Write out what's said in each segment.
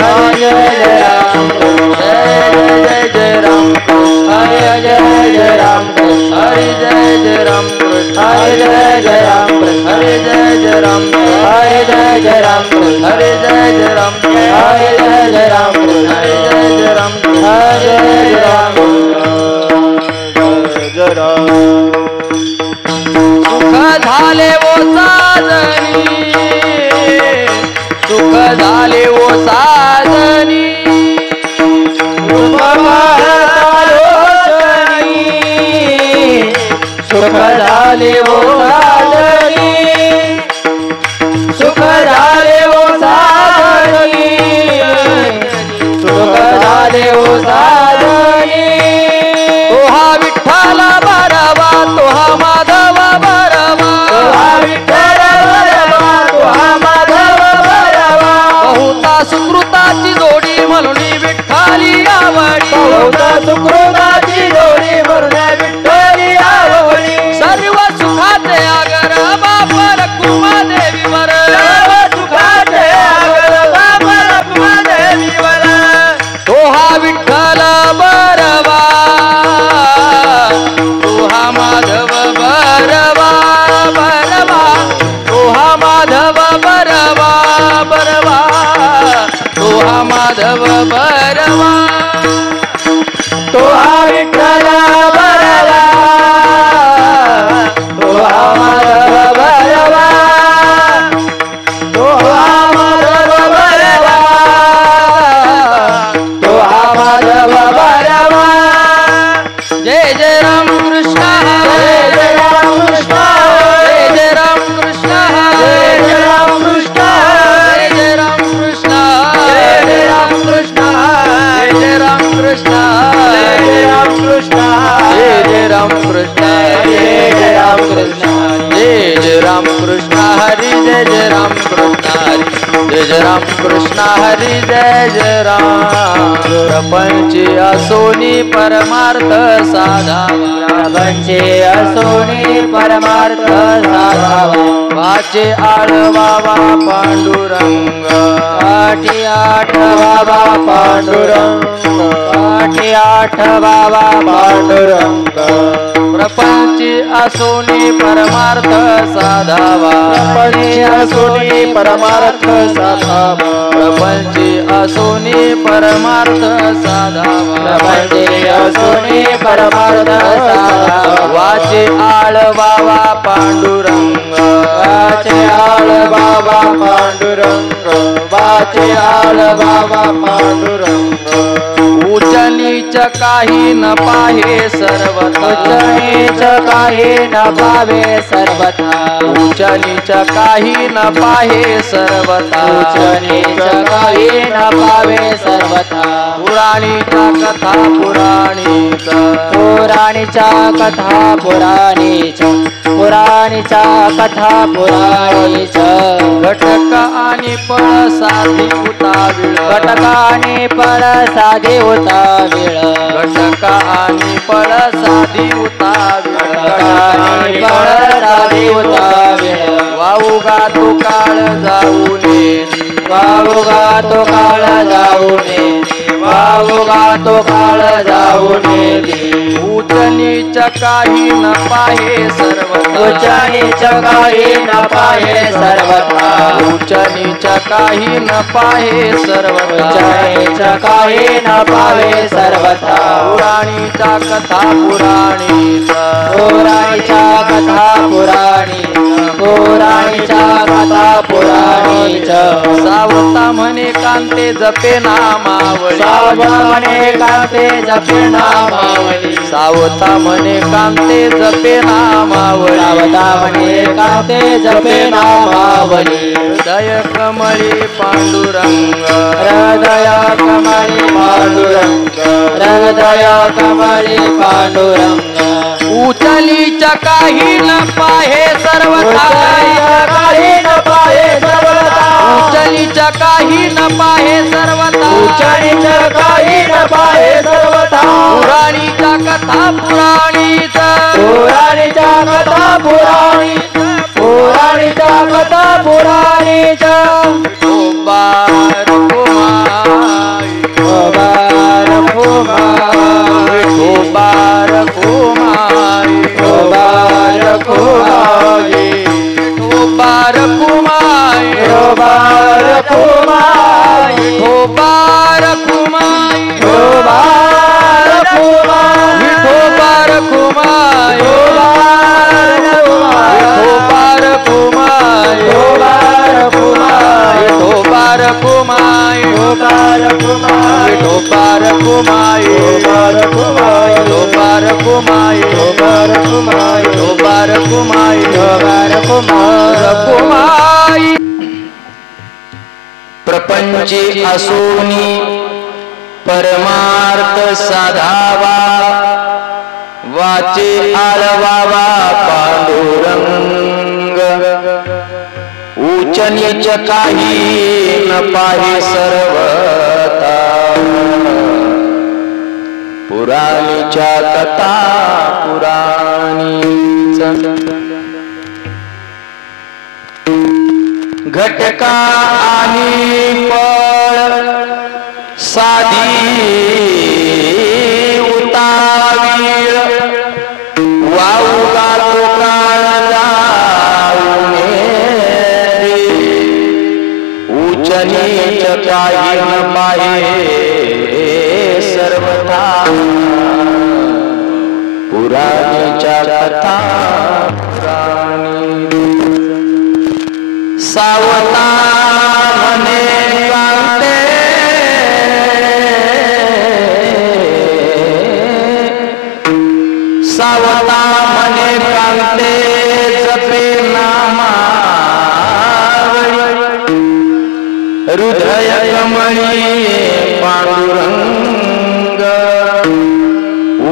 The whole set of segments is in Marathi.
जय जय राम जय जय राम हरे जय जय राम हरे जय जय राम हरे जय जय राम हरे जय जय राम हरे जय जय राम हरे जय जय राम हरे जय जय राम हरे जय जय राम हरे जय राम जय राम सुख झाले वो साजनी सुख झाले वो साजनी सुख झाले वो साजनी सुख झाले वो साजनी सुख झाले वो साजनी तोहा विठ्ठला बरवा तोहा माधव बरवा तोहा विठ्ठल बरवा तोहा माधव बरवा बहुता सुकृताची जोडी म्हणून विठ्ठली आवडी बहुता सुकृताची जोडी म्हणून विठ्ठली आवडी सर्व सुखाचे आगर बाबा रखुमा देवीवर सर्व सुखाचे आगर बाबा रखुमा देवीवर तोहा विठ्ठल बरवा तोहा माधव बरवा बरवा तोहा माधव बरवा बरवा तोहा माधव बरवा तोहा विठ्ठल बरवा तोहा माधव बरवा तोहा माधव बरवा तोहा माधव बरवा जय जय राम कृष्ण जय जय राम कृष्ण जय जय राम कृष्ण जय जय राम कृष्ण जय जय राम कृष्ण जय जय राम कृष्ण जय जय राम कृष्ण जय जय राम कृष्ण जय जय राम कृष्ण जय जय राम कृष्ण जय जय राम कृष्ण हरि जय जय राम कृष्ण हरि जय जय राम कृष्ण हरि जय जय राम प्रपंच असोनी परमार्थ साधावा प्रपंच असोनी परमार्थ साधावा वाचे आळवावा पांडुरंग पाठी आठवावा पांडुरंग पाठी आठवावा पांडुरंग प्रपंच असोनी परमार्थ साधावा प्रपंच असोनी परमार्थ साधावा प्रपंच असोनी परमार्थ साधावा प्रपंच असोनी परमार्थ साधावा वाचे आळवावा पांडुरंग वाचे आळवावा पांडुरंग वाचे आळवावा पांडुरंग उच्च नीच काही न पाहे सर्वथा उच्च नीच काही न पावे सर्वथा उच्च नीच काही न पाहे सर्वथा उच्च नीच काही न पावे सर्वथा पुराणीचा कथा पुराणीचा पुराणीच्या कथा पुराणीच्या पुराणीच्या कथा पुराणीच्या घटक आणि पळ साधी उताविळ घटक आणि पळ साधी उताविळ घटक आणि पळ साधी उताविळ आणि पळ साधी उताविळ वाऊगा तो काळ जाऊ नये वाऊगा तो काळ जाऊ नये वाऊगा तो काळ जाऊ नये उच्च नीच काही न पाहे सर्वथा उच्च नीच काही न पाहे सर्वथा उच्च नीच काही न पाहे सर्वथा उच्च नीच काही न पावे सर्वथा पुराणीचा कथा पुराणीचा पुराणीच्या कथा पुराणी पुराणीच्या कथा पुराणीच्या सावता म्हणे कांते जपे नामावळी सावता म्हणे कांते जपे नामावळी सावता म्हणे कांते जपे नामावळी सावता म्हणे कांते जपे नामावळी हृदय कमळी पांडुरंग हृदय कमळी पांडुरंग हृदय कमळी पांडुरंग उच्च नीच काही न पाहे सर्वथा काही न पाहे सर्वथा उच्च नीच काही न पाहे सर्वथा उच्च नीच काही न पाहे सर्वथा पुराणीचा कथा पुराणीचा पुराणीच्या कथा पुराणी पुराणीच्या कथा पुराणीचा विठोबा रखुमा विठोबार कुमाई विठोबार कुमाई विठोबार कुमाई विठोबार कुमाई विठोबार कुमाई विठोबार कुमाई विठोबार कुमाई प्रपंची असोनी परमार्थ साधावा वाचे आळवावा पांडुरंग उच्च नीच काही न पाहि सर्वता पुराणीच्या कथा पुराणीच घटका आणि पळ साधी उतावीळ वाऊगा तो काळ जाऊने उच्च नीच काही न पाहे सर्वथा पुराणीच्या कथा पुराणी सावता म्हणे कांते सावता म्हणे कांते जपे नामावळी हृदय कमळी पांडुरंग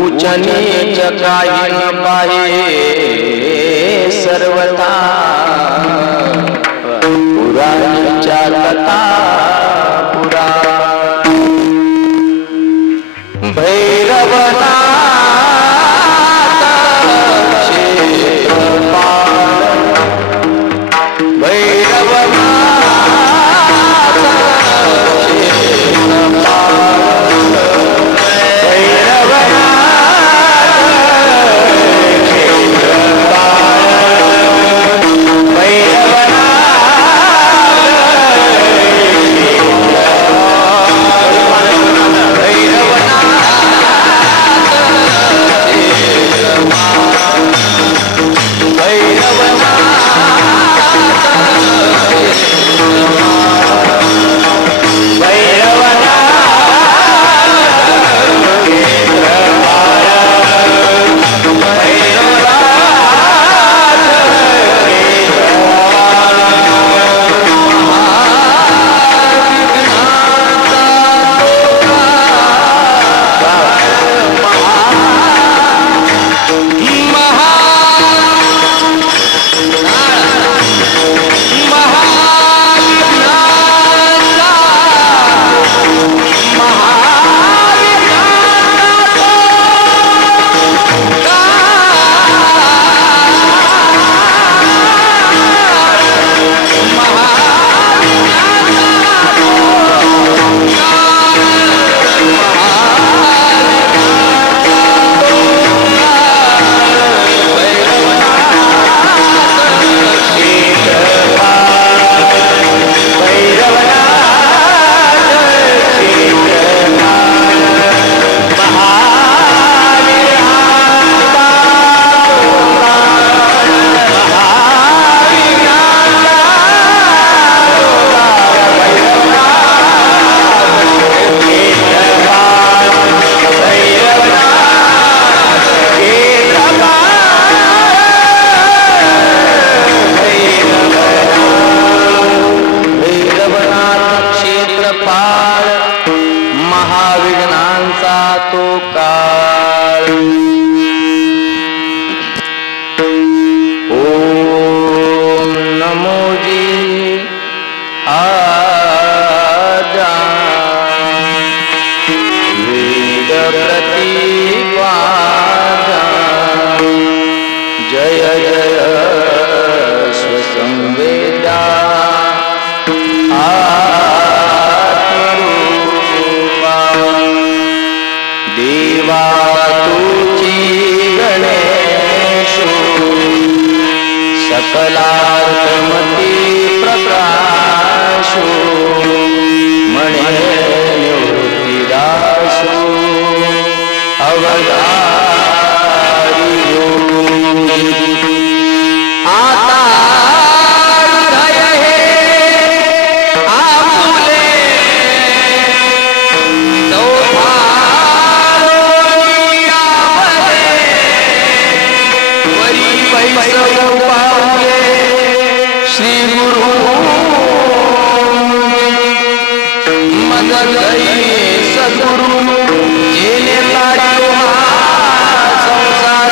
उच्च नीच काही न पाहे सर्वथा पुराणीच्या कथा पुराण भैरवनाथ क्षेत्रपाल भैरवनाथ क्षेत्रपाल भैरवनाथ क्षेत्रपाल सकलार्थमती प्रकाशो मणे निवृत्तिदासो अवतारियो आता हृदय हे आपुले सद्गुरु जेने लाडियो संसार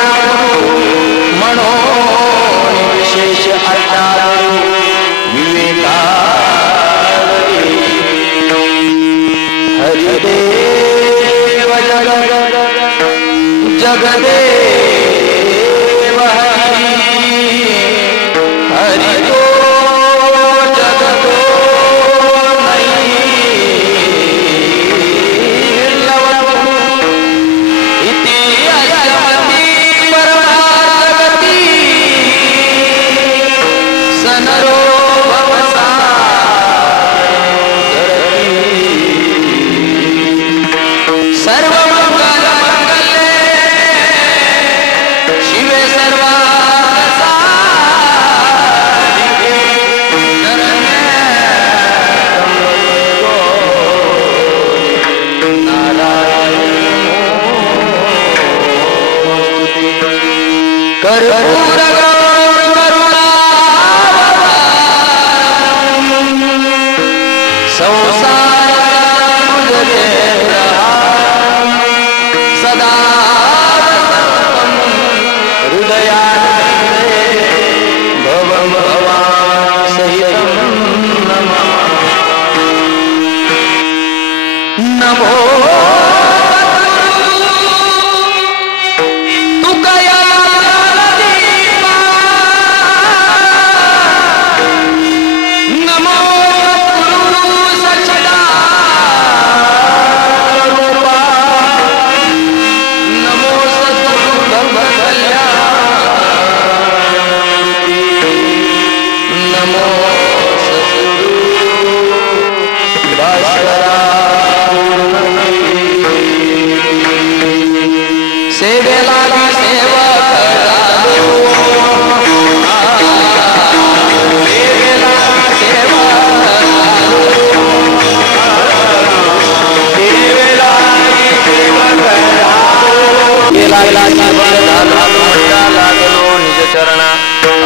म्हणून विशेष आचार विवेका हरिदेव जगदेव हरि तो जगतो इति अयमति परमार्थगति सनरो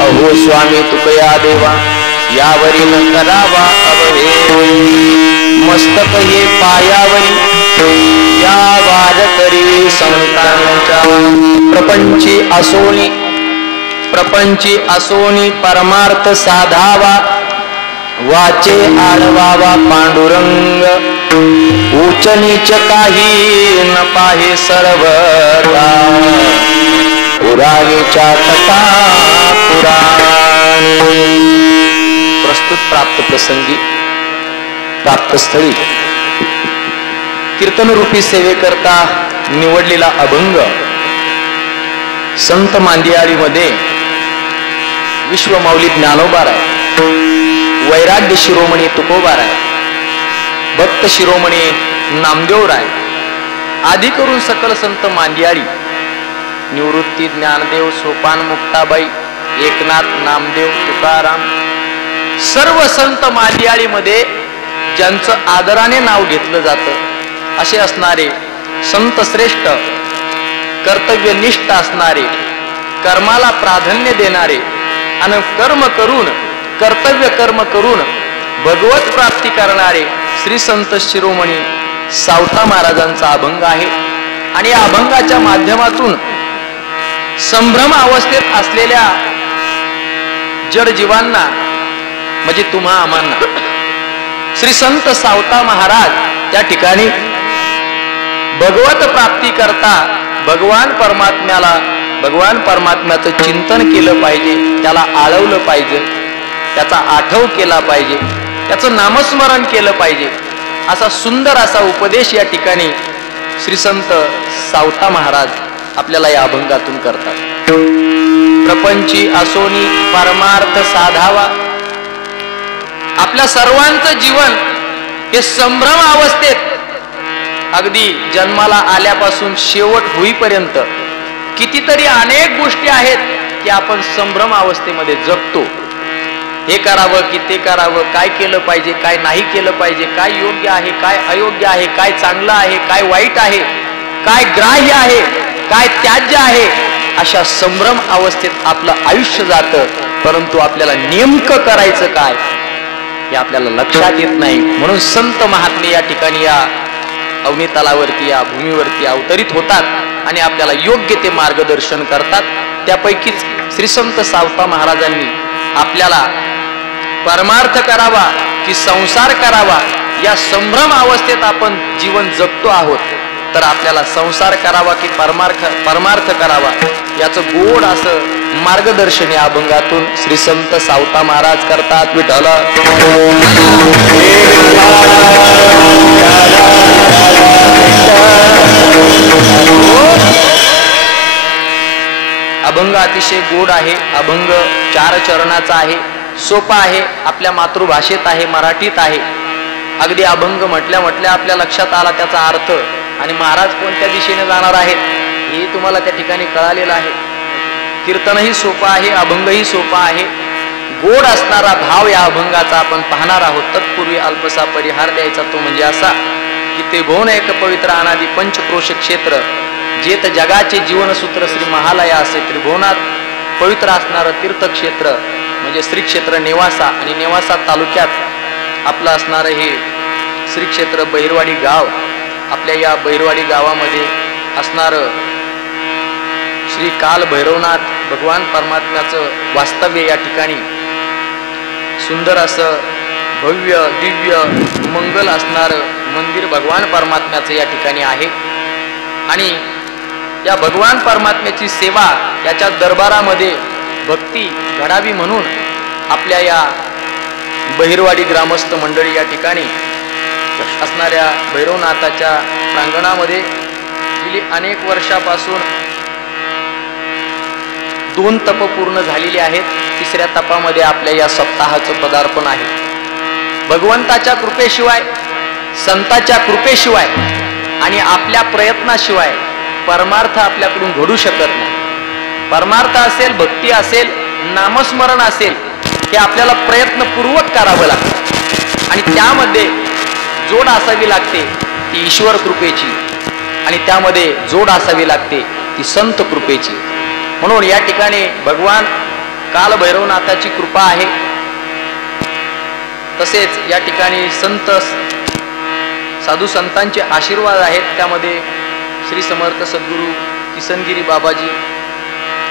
अहो स्वामी तुकया देवा यावरी न करावा अवहे मस्तक हे पायावरी या वारकरी संतांच्या प्रपंची असोनी परमार्थ साधावा वाचे आडवावा पांडुरंग उच्च नीच काही न पाहे सर्वता पुराणीच्या कथा पुराणी प्रस्तुत प्राप्त प्रसंगी प्राप्त स्थळी कीर्तन रूपी सेवेकरता निवडलेला अभंग संत मांदियाळीमध्ये विश्वमाऊली ज्ञानोबाराय, वैराग्य शिरोमणी तुकोबाराय, भक्त शिरोमणी नामदेवराय आदी करून सकल संत मांदियाळी निवृत्ती ज्ञानदेव सोपान मुक्ताबाई एकनाथ नामदेव तुकाराम सर्व संत मांदियाळीमध्ये ज्यांचं आदराने नाव घेतलं जातं असे असणारे संत श्रेष्ठ कर्तव्यनिष्ठ असणारे कर्माला प्राधान्य देणारे आणि कर्म करून कर्तव्य कर्म करून भगवत प्राप्ती करणारे श्री संत शिरोमणी सावता महाराजांचा अभंग आहे। आणि या अभंगाच्या माध्यमातून संभ्रम अवस्थेत असलेल्या जड जीवांना म्हणजे तुम्हा आम्हांना श्री संत सावता महाराज त्या ठिकाणी भगवत प्राप्ती करता भगवान परमात्म्याचं चिंतन केलं पाहिजे, त्याला आळवलं पाहिजे, त्याचा आठव केला पाहिजे, त्याचं नामस्मरण केलं पाहिजे असा सुंदर असा उपदेश या ठिकाणी श्री संत सावता महाराज आपल्याला या अभंगातून करतात। प्रपंची असोनी परमार्थ साधावा, आपल्या सर्वांचं जीवन हे संभ्रम अवस्थेत अगदी जन्माला आल्यापासून शेवट होईपर्यंत कितीतरी अनेक गोष्टी आहेत की आपण संभ्रम अवस्थेमध्ये जगतो। हे करावं की ते करावं, काय केलं पाहिजे काय नाही केलं पाहिजे, काय योग्य आहे काय अयोग्य आहे, काय चांगलं आहे काय वाईट आहे, काय ग्राह्य आहे काय त्याज्य आहे, अशा संभ्रम अवस्थेत आपलं आयुष्य जातं। परंतु आपल्याला नेमकं करायचं काय हे आपल्याला लक्षात येत नाही। म्हणून संत महात्मे या ठिकाणी या अवनी तलावरती या भूमीवरती अवतरित होतात आणि आपल्याला योग्य ते मार्गदर्शन करतात. त्यापैकीच श्री संत सावता महाराजांनी आपल्याला परमार्थ करावा की संसार करावा या संभ्रम अवस्थेत आपण जीवन जगतो आहोत, तर आपल्याला संसार करावा की परमार्थ करावा याचं गोड असं मार्गदर्शन या अभंगातून श्री संत सावता महाराज करतात. विठ्ठल अभंग अतिशय गोड आहे. अभंग 4 चरणाचा आहे, सोपा आहे, आपल्या मातृभाषेत आहे, मराठीत आहे. अगदी अभंग म्हटल्या म्हटल्या आपल्या लक्षात आला त्याचा अर्थ आणि महाराज कोणत्या दिशेने जाणार आहेत हे तुम्हाला त्या ठिकाणी कळालेलं आहे. कीर्तनही सोपं आहे, अभंगही सोपा आहे. गोड असणारा भाव या अभंगाचा आपण पाहणार आहोत. तत्पूर्वी अल्पसा परिहार द्यायचा, तो म्हणजे असा की त्रिभुवन एक पवित्र अनादि पंचक्रोश क्षेत्र जेत जगाचे जीवनसूत्र श्री महालया असे त्रिभुवनात पवित्र असणारं तीर्थक्षेत्र म्हणजे श्री क्षेत्र नेवासा आणि नेवासा तालुक्यात आपलं असणारं हे श्री क्षेत्र बहिरवाडी गाव. आपल्या या बहिरवाडी गावामध्ये असणारं श्री काल भैरवनाथ भगवान परमात्म्याचं वास्तव्य या ठिकाणी सुंदर असं भव्य दिव्य मंगल असणारं मंदिर भगवान परमात्म्याचं या ठिकाणी आहे. आणि या भगवान परमात्म्याची सेवा याच्या दरबारामध्ये भक्ती घडावी म्हणून आपल्या या बहिरवाडी ग्रामस्थ मंडळी या ठिकाणी असणाऱ्या भैरवनाथाच्या प्रांगणामध्ये गेली अनेक वर्षापासून 2 तप पूर्ण झालेली आहेत. 3ऱ्या तपामध्ये आपल्या या सप्ताहाचं पदार्पण आहे. भगवंताच्या कृपेशिवाय, संताच्या कृपेशिवाय आणि आपल्या प्रयत्नाशिवाय परमार्थ आपल्याकडून घडू शकत नाही. परमार्थ असेल, भक्ती असेल, नामस्मरण असेल, हे आपल्याला प्रयत्नपूर्वक करावं लागतं आणि त्यामध्ये जोड असावी लागते ती ईश्वर कृपेची आणि त्यामध्ये जोड असावी लागते ती संत कृपेची. म्हणून या ठिकाणी भगवान काल भैरवनाथाची कृपा आहे. तसेच या ठिकाणी संत साधू संतांचे आशीर्वाद आहेत. त्यामध्ये श्री समर्थ सद्गुरू किसनगिरी बाबाजी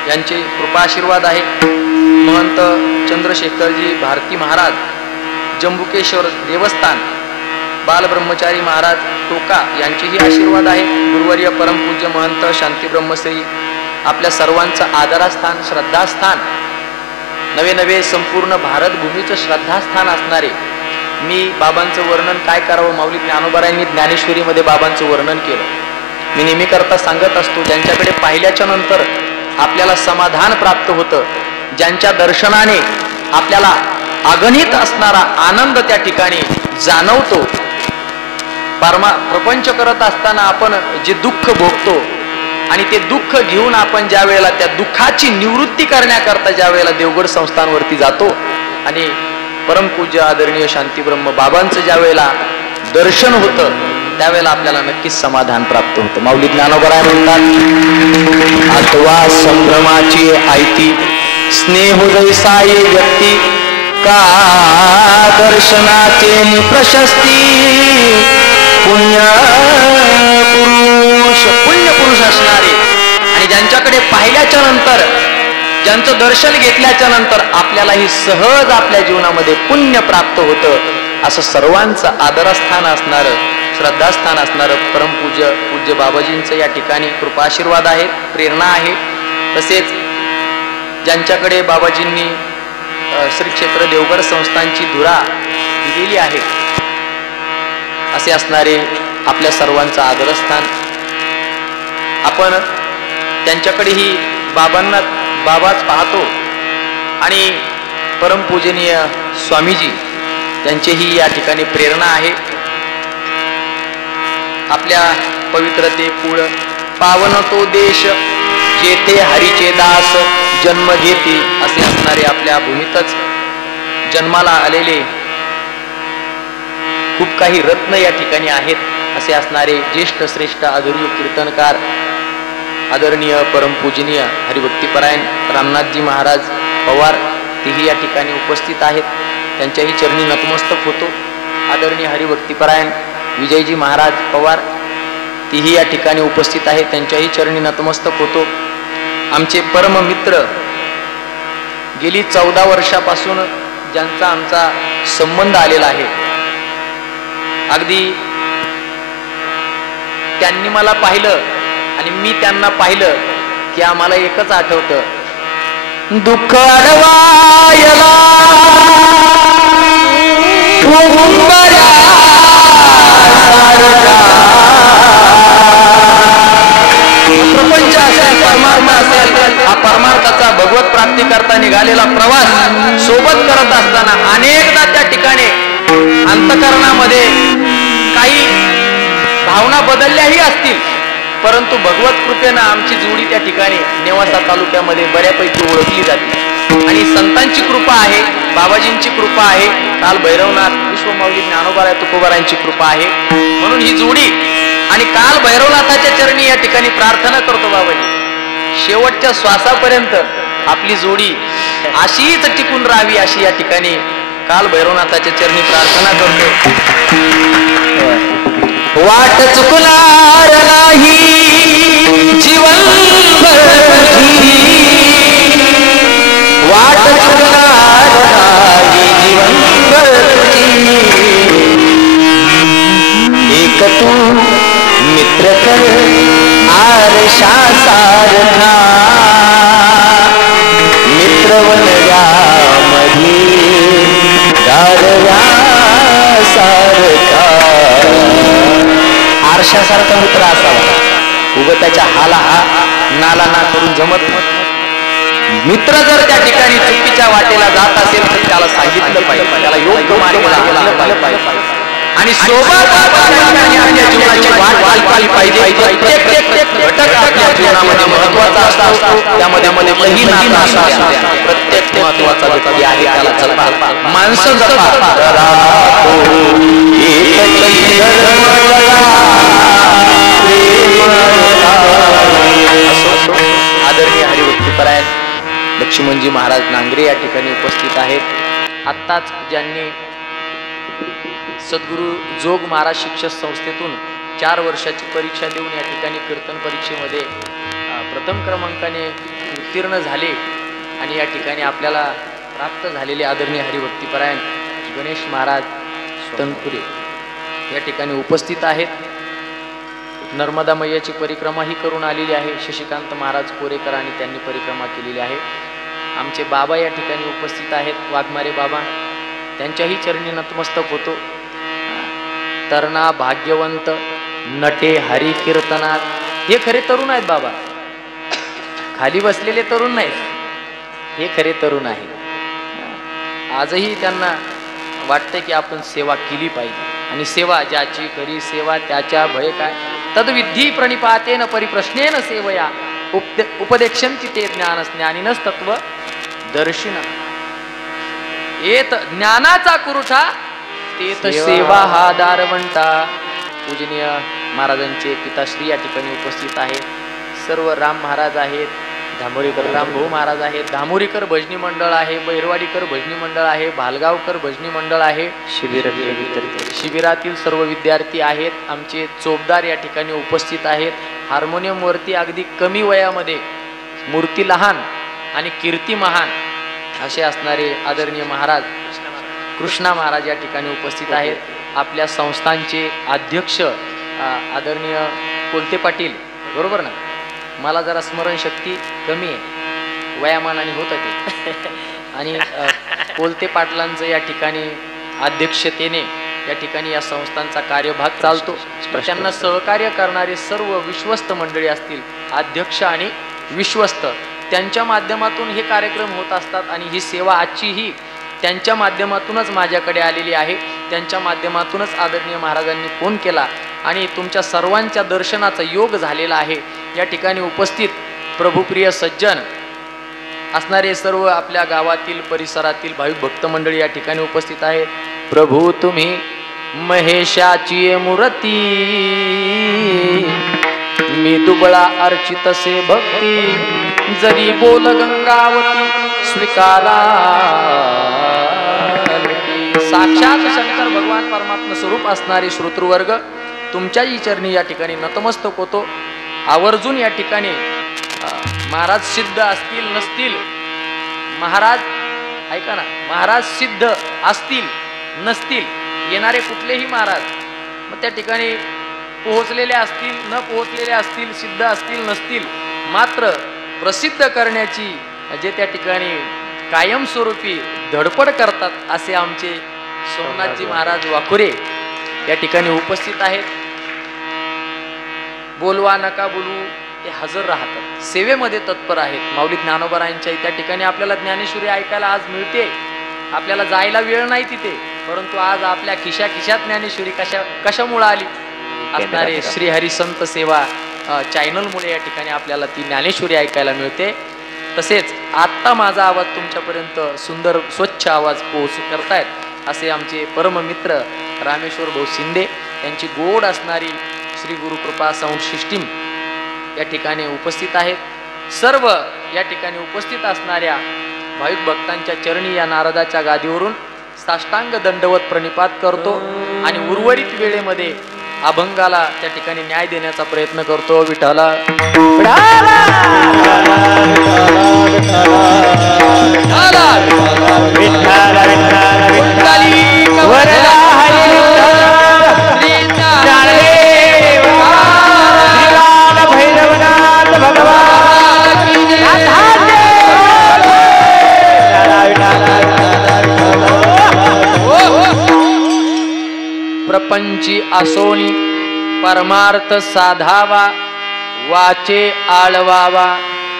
यांचे कृपा आशीर्वाद आहे. महंत चंद्रशेखरजी भारती महाराज जंबुकेश्वर देवस्थान, बालब्रह्मचारी महाराज टोका यांचेही आशीर्वाद आहेत. गुरुवर्य परमपूज्य महंत शांती ब्रह्मश्री आपल्या सर्वांचं आदरास्थान, श्रद्धास्थान, नवे नवे संपूर्ण भारतभूमीचं श्रद्धास्थान असणारे. मी बाबांचं वर्णन काय करावं, माऊली ज्ञानोबारायांनी ज्ञानेश्वरीमध्ये बाबांचं वर्णन केलं. मी नेहमी करता सांगत असतो, ज्यांच्याकडे पाहिल्याच्या नंतर आपल्याला समाधान प्राप्त होतं, ज्यांच्या दर्शनाने आपल्याला अगणित असणारा आनंद त्या ठिकाणी जाणवतो. प्रपंच करत असताना आपण जे दुःख भोगतो आणि ते दुःख घेऊन आपण ज्या वेळेला त्या दुःखाची निवृत्ती करण्याकरता ज्या वेळेला देवगड संस्थांवरती जातो आणि परमपूज्य आदरणीय शांतीब्रह्म बाबांचं ज्या वेळेला दर्शन होतं त्यावेळेला आपल्याला नक्कीच समाधान प्राप्त होतं. माऊली ज्ञानोबराय म्हणतात, अथवा संभ्रमाची आयती स्नेह जैसाये व्यक्ती का दर्शनाचे प्रशस्ती पुण्य पुरुष असणारे आणि ज्यांच्याकडे पाहिल्याच्या नंतर, ज्यांचं दर्शन घेतल्याच्या नंतर आपल्यालाही सहज आपल्या जीवनामध्ये पुण्य प्राप्त होतं. असं सर्वांचं आदरस्थान असणारं, श्रद्धास्थान असणारं पूज्य बाबाजींचं या ठिकाणी कृपा आशीर्वाद आहेत, प्रेरणा आहे. तसेच ज्यांच्याकडे बाबाजींनी श्री क्षेत्र देवगड संस्थांची धुरा दिलेली आहे असे असणारे आपल्या सर्वांचं आदरस्थान. आपण त्यांच्याकडेही बाबाच पाहतो आणि परमपूजनीय स्वामीजी त्यांचेही या ठिकाणी प्रेरणा आहे. आपल्या पवित्रते कुळ पावन तो देश जेथे हरीचे दास जन्म घेते असे असणारे आपल्या भूमीतच जन्माला आलेले खूप काही रत्न या ठिकाणी आहेत. असे असणारे ज्येष्ठ श्रेष्ठ आदरणीय कीर्तनकार आदरणीय परमपूजनीय हरिभक्तीपरायण रामनाथजी महाराज पवार तेही या ठिकाणी उपस्थित आहेत. त्यांच्याही चरणी नतमस्तक होतो. आदरणीय हरिभक्तीपरायण विजयजी महाराज पवार तीही या ठिकाणी उपस्थित आहे, त्यांच्याही चरणी नतमस्तक होतो. आमचे परम मित्र, गेली 14 वर्षापासून ज्यांचा आमचा संबंध आलेला आहे, अगदी त्यांनी मला पाहिलं आणि मी त्यांना पाहिलं की आम्हाला एकच आठवतं, दुःख अडवायला प्रपंच असेल, परमार्थ असेल, हा परमार्थाचा भगवत प्राप्ती करता निघालेला प्रवास सोबत करत असताना अनेकदा त्या ठिकाणी अंतःकरणामध्ये काही भावना बदलल्याही असतील, परंतु भगवत कृपेनं आमची जोडी त्या ठिकाणी नेवासा तालुक्यामध्ये बऱ्यापैकी ओळखली जाते. आणि संतांची कृपा आहे, बाबाजींची कृपा आहे, काल भैरवनाथ विश्वमाऊली ज्ञानोबा तुकोबारांची कृपा आहे. म्हणून ही जोडी आणि काल भैरवनाथाच्या चरणी या ठिकाणी प्रार्थना करतो बाबाजी, शेवटच्या श्वासापर्यंत आपली जोडी अशीच टिकून राहावी अशी या ठिकाणी काल भैरवनाथाच्या चरणी प्रार्थना करतो. वाट चुकणार नाही जीवनभर तुझी, वाट चुकणार नाही जीवनभर तुझी, एक तू मित्र कर आरशा सारखा, मित्रवनव्या मधी गारव्या सारखा. आरशासारखा मित्र असावा, उगं त्याच्या हाला हा नाला ना करून जमत नाही. मित्र जर त्या ठिकाणी चुकीच्या वाटेला जात असेल तर त्याला सांगितलं पाहिजे, त्याला योग्य मार्गाला आणलं पाहिजे आणि सोबत आपल्या जीवनाची वाट पाळली पाहिजे. प्रत्येक घटक आपल्या जीवनामध्ये महत्वाचा असतो, त्यामध्ये पहिली प्रत्येक महत्वाचा व्यक्ती आहे त्याला जपा, माणसं जपा. आदरणीय हरिभक्तीपरायण लक्ष्मणजी महाराज नांगरे या ठिकाणी उपस्थित आहेत. आत्ताच ज्यांनी सद्गुरू जोग महाराज शिक्षक संस्थेतून 4 वर्षाची परीक्षा देऊन या ठिकाणी कीर्तन परीक्षेमध्ये प्रथम क्रमांकाने उत्तीर्ण झाले आणि या ठिकाणी आपल्याला प्राप्त झालेले आदरणीय हरिभक्तीपरायण गणेश महाराज तनपुरे या ठिकाणी उपस्थित आहेत. नर्मदा मैयाची परिक्रमाही करून आलेली आहे. शशिकांत महाराज कोरेकर आणि त्यांनी परिक्रमा केलेली आहे. आमचे बाबा या ठिकाणी उपस्थित आहेत, वाघमारे बाबा, त्यांच्याही चरणी नतमस्तक होतो. तरणा भाग्यवंत नटे हरी कीर्तनात, हे खरे तरुण आहेत बाबा, खाली बसलेले तरुण नाहीत, हे खरे तरुण आहेत. आजही त्यांना वाटतं की आपण सेवा केली पाहिजे आणि सेवा ज्याची करी सेवा त्याच्या भय काय, तद्विधी प्रणिपातेन परिप्रश्नेन सेवया उपदेक्षन्ति ते ज्ञान ज्ञानिनस तत्व दर्शिन. येत ज्ञानाचा कुरुठा तेत सेवा हा दारवंटा. पूजनीय महाराजांचे पिताश्री या ठिकाणी उपस्थित आहेत. सर्व राम महाराज आहेत, धामोरीकर रामभाऊ महाराज आहेत, धामोरीकर भजनी मंडळ आहे, बैरवाडीकर भजनी मंडळ आहे, भालगावकर भजनी मंडळ आहे, शिबिरातील सर्व विद्यार्थी आहेत. आमचे चोपदार या ठिकाणी उपस्थित आहेत. हार्मोनियम वरती अगदी कमी वयामध्ये मूर्ती लहान आणि कीर्ती महान असे असणारे आदरणीय महाराज कृष्णा महाराज या ठिकाणी उपस्थित आहेत. आपल्या संस्थांचे अध्यक्ष आदरणीय कोलते पाटील, बरोबर ना, मला जरा स्मरणशक्ती कमी आहे, वयामानाने होतं ते आणि कोलते पाटलांचं या ठिकाणी अध्यक्षतेने या ठिकाणी या संस्थांचा कार्यभाग चालतो. त्यांना सहकार्य करणारे सर्व विश्वस्त मंडळी असतील, अध्यक्ष आणि विश्वस्त, त्यांच्या माध्यमातून हे कार्यक्रम होत असतात आणि ही सेवा आजची ही त्यांच्या माध्यमातूनच माझ्याकडे आलेली आहे. त्यांच्या माध्यमातूनच आदरणीय महाराजांनी फोन केला आणि तुमच्या सर्वांच्या दर्शनाचा योग झालेला आहे. या ठिकाणी उपस्थित प्रभुप्रिय सज्जन असणारे सर्व आपल्या गावातील परिसरातील भाविक भक्त मंडळी या ठिकाणी उपस्थित आहेत. प्रभू तुम्ही महेशाची मूर्ती, मी दुबळा अर्चितसे भक्ती, जरी बोल गंगावती स्वीकारा. साक्षात शंकर भगवान परमात्मा स्वरूप असणारे श्रोतृवर्ग, तुमच्याही चरणी या ठिकाणी नतमस्तक होतो. आवर्जून या ठिकाणी महाराज सिद्ध असतील नसतील, महाराज ऐका ना, महाराज सिद्ध असतील नसतील, येणारे कुठलेही महाराज मग त्या ठिकाणी पोहोचलेले असतील न पोहोचलेले असतील, सिद्ध असतील नसतील, मात्र प्रसिद्ध करण्याची जे त्या ठिकाणी कायमस्वरूपी धडपड करतात असे आमचे सोमनाथजी महाराज वाकुरे या ठिकाणी उपस्थित आहेत. बोलवा नका बोलू ते हजर राहतात, सेवेमध्ये तत्पर आहेत. माऊली ज्ञानोबरायांच्या त्या ठिकाणी आपल्याला ज्ञानेश्वरी ऐकायला आज मिळते. आपल्याला जायला वेळ नाही तिथे, परंतु आज आपल्या खिशात ज्ञानेश्वरी कशामुळे आली असणारे श्री हरी संत सेवा चॅनलमुळे या ठिकाणी आपल्याला ती ज्ञानेश्वरी ऐकायला मिळते. तसेच आत्ता माझा आवाज तुमच्यापर्यंत सुंदर स्वच्छ आवाज पोहोचू करतायत असे आमचे परममित्र रामेश्वर भाऊ शिंदे यांची गोड असणारी श्री गुरुकृपा साऊंड सिस्टीम या ठिकाणी उपस्थित आहेत. सर्व या ठिकाणी उपस्थित असणाऱ्या भाविक भक्तांच्या चरणी या नारदाच्या गादीवरून साष्टांग दंडवत प्रणिपात करतो आणि उर्वरित वेळेमध्ये अभंगाला त्या ठिकाणी न्याय देण्याचा प्रयत्न करतो. विठ्ठला प्रपंची आसोनी परमार्थ साधावा, वाचे आळवावा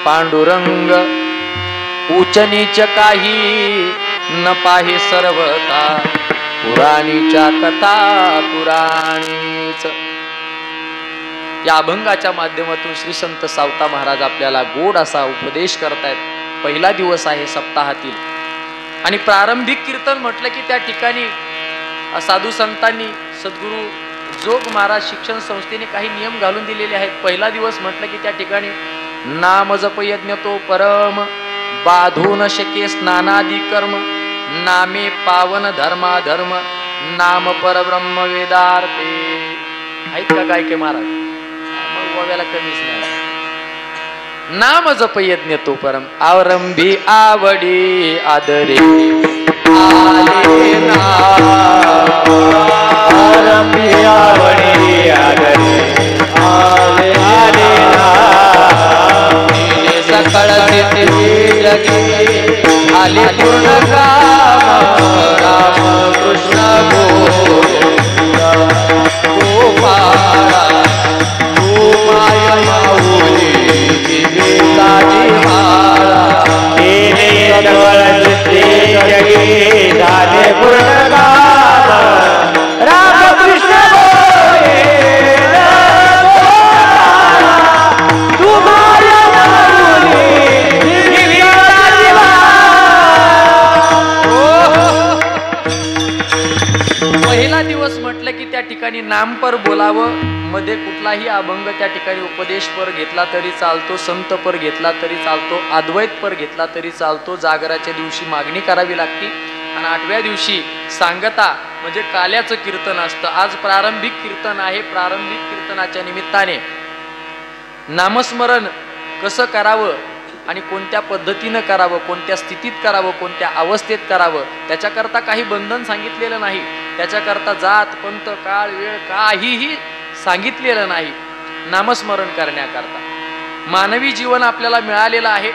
पांडुरंग, उच नीच काही न पाहे सर्वता, पुराणीच्या कथा पुराणीच. या अभंगाच्या माध्यमातून श्री संत सावता महाराज आपल्याला गोड असा उपदेश करतायत. पहिला दिवस आहे सप्ताहातील आणि प्रारंभिक कीर्तन म्हटलं की त्या ठिकाणी साधू संतांनी सद्गुरू जोग महाराज शिक्षण संस्थेने काही नियम घालून दिलेले आहेत. पहिला दिवस म्हटलं की त्या ठिकाणी नाम जप यज्ञ तो परम, बाधू न शके स्नानादी कर्म, नामे पावन धर्माधर्म, नाम परब्रह्म वेदार्थे. आहेत का काय महाराज? मग गोव्याला कमीच नाही. नाम जप यज्ञ तो परम, आरंभी आवडी आदरे आले ना, आरंभी आवडी आदरे आले ना, सकळ जगी आले पूर्ण काम, राम कृष्ण गोपाळा गोमाय माऊली दिवेलाची माळा, जगी झाले पूर्ण काम, राम कृष्ण पहिला दिवस म्हटलं की त्या ठिकाणी नामपर बोलावं. मध्ये कुठलाही अभंग त्या ठिकाणी उपदेशपर घेतला तरी चालतो, संतपर घेतला तरी चालतो, अद्वैतपर घेतला तरी चालतो. जागराच्या दिवशी मागणी करावी लागते आणि 8व्या दिवशी सांगता म्हणजे काल्याचं कीर्तन असतं. आज प्रारंभिक कीर्तन आहे. प्रारंभिक कीर्तनाच्या निमित्ताने नामस्मरण कसं करावं आणि कोणत्या पद्धतीनं करावं, कोणत्या स्थितीत करावं, कोणत्या अवस्थेत करावं, त्याच्याकरता काही बंधन सांगितलेलं नाही. त्याच्याकरता जात पंथ काळ वेळ काहीही सांगितलेलं नाही. नामस्मरण करण्याकरता मानवी जीवन आपल्याला मिळालेलं आहे.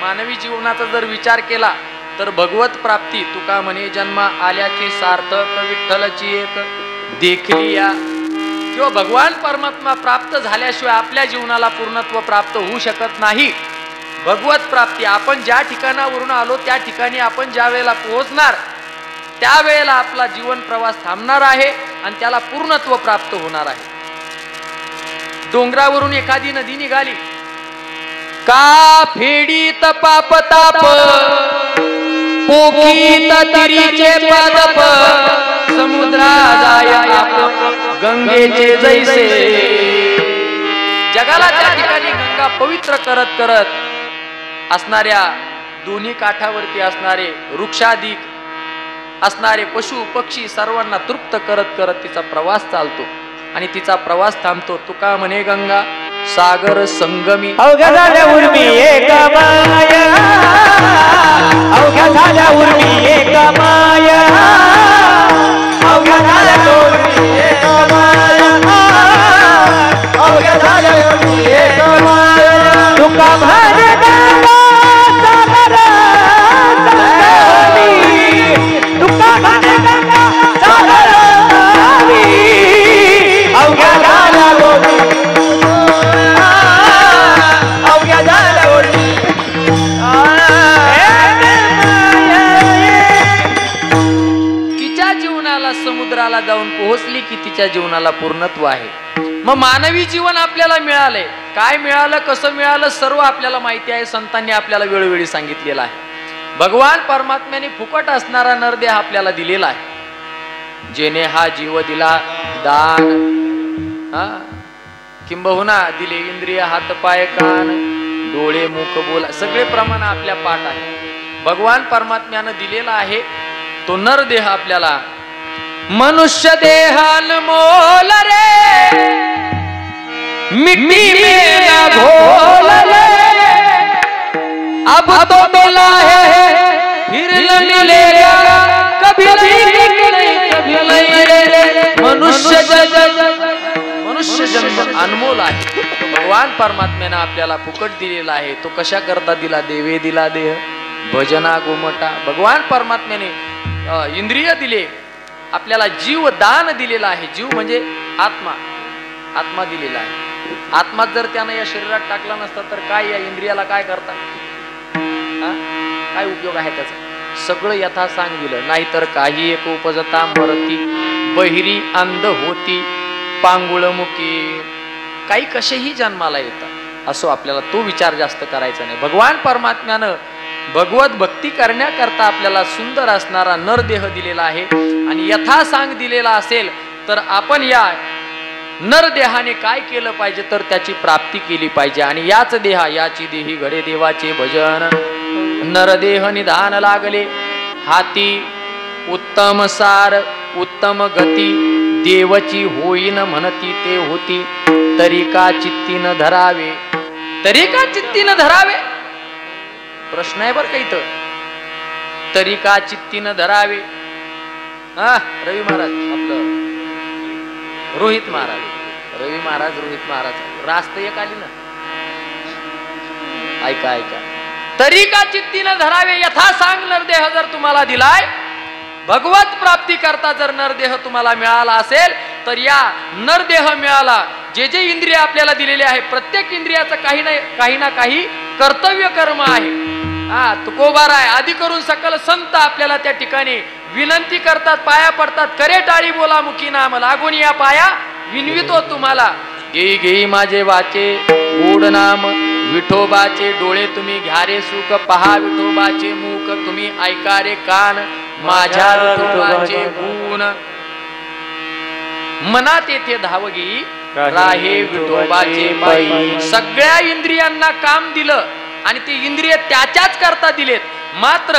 मानवी जीवनाचा जर विचार केला तर भगवत प्राप्ती तुका म्हणे जन्मा आल्याचे सार्थक, विठ्ठलची एक देखली या, किंवा भगवान परमात्मा प्राप्त झाल्याशिवाय आपल्या जीवनाला पूर्णत्व प्राप्त होऊ शकत नाही. भगवत प्राप्ती आपण ज्या ठिकाणावरून आलो त्या ठिकाणी आपण ज्या वेळेला पोहोचणार त्यावेळेला आपला जीवन प्रवास थांबणार आहे आणि त्याला पूर्णत्व प्राप्त होणार आहे. डोंगरावरून एखादी नदी निघाली का फेडीत पाप ताप, पोखीत तिरीचे पादप, समुद्रा जाय आप गंगेचे जैसे. जगाला त्या ठिकाणी गंगा पवित्र करत करत असणाऱ्या दोन्ही काठावरती असणारे वृक्षाधिक असणारे पशु पक्षी सर्वांना तृप्त करत करत तिचा प्रवास चालतो. आणि तिचा प्रवास थांबतो. तुका म्हणे गंगा सागर संगमी अवघ्या झाल्या उर्मी एक माया, अवघ्या झाल्या उर्मी एक माया, अवघ्या झाल्या उर्मी एक माया, अवघ्या झाल्या उर्मी एक माया. तुका म्हणे गंगा सागर संगमी, तुका म्हणे गंगा सागर संगमी, अवघ्या झाल्या उर्मी समुद्राला जाऊन पोहोचली की तिच्या जीवनाला पूर्णत्व आहे. मग मानवी जीवन आपल्याला मिळालंय. काय मिळालं, कसं मिळालं, सर्व आपल्याला माहिती आहे. संतांनी आपल्याला वेळोवेळी सांगितलेलं आहे. भगवान परमात्म्याने फुकट असणारा नरदेह आपल्याला दिलेला आहे. जेने हा जीव दिला दान, किंबहुना दिले इंद्रिय हात पाय कान डोळे मुख बोल, सगळे प्रमाण आपल्या पाठ आहे. भगवान परमात्म्यानं दिलेला आहे तो नरदेह आपल्याला. मनुष्य देहान मोल रे मिट्टी में न घोल रे, अब तो मिला है फिर न मिलेगा, कभी नहीं कभी नहीं रे. मनुष्य जन्म अनमोल आहे. तो भगवान परमात्म्याने आपल्याला फुकट दिलेला आहे. तो कशा करता दिला? देवे दिला देह भजना गोमटा. भगवान परमात्म्याने इंद्रिय दिले आपल्याला, जीव दान दिलेला आहे. जीव म्हणजे आत्मा, आत्मा दिलेला आहे. आत्मा जर त्यानं या शरीरात टाकला नसता तर काय, या इंद्रियाला काय करता, काय उपयोग आहे त्याचा? सगळं यथा सांग दिलं, नाहीतर काही एक उपजता मरती, बहिरी अंध होती पांगुळमुखी. काही कसेही जन्माला येतात, असो आपल्याला तो विचार जास्त करायचा नाही. भगवान परमात्म्यानं भगवत भक्ती करण्याकरता आपल्याला सुंदर असणारा नरदेह दिलेला आहे. आणि यथा सांग दिलेला असेल तर आपण या नरदेहाने काय केलं पाहिजे, तर त्याची प्राप्ती केली पाहिजे. आणि याच देहा याची देही घडे देवाचे भजन. नरदेह निधान लागले हाती, उत्तम सार उत्तम गती, देवची होईन म्हणती ते होती, तरी का चित्तीन धरावे, तरी का चित्तीन धरावे. प्रश्न आहे बर का इथं. तरी का चित्तीन धरावे. रवी महाराज आपलं रोहित महाराज, रवी महाराज रोहित महाराज रास्त एक आली ना. ऐका ऐका. तरी का चित्तीनं धरावे, यथा सांग नरदेह जर तुम्हाला दिलाय, भगवत प्राप्ती करता जर नरदेह तुम्हाला मिळाला असेल तर या नरदेह मिळाला. जे जे इंद्रिय आपल्याला दिलेले आहे, प्रत्येक इंद्रियाचं काही ना काही कर्तव्य कर्म आहे. तुकोबार आहे. आधी करून सकल संत आपल्याला त्या ठिकाणी विनंती करतात, पाया पडतात. करे टाळी बोला मुखी नाम, लागून या पाया विनवितो तुम्हाला. घेई घेई माझे वाचे गोड नाम, विठोबाचे डोळे तुम्ही घ्या रे सुख, पहा विठोबाचे मुख तुम्ही ऐका रे कान, माझ्या विठोबाचे गुण. मनात येथे धावगी राहे विठोबाचे पायी. सगळ्या इंद्रियांना काम दिलं आणि ते इंद्रिय त्याच्याच करता दिलेत. मात्र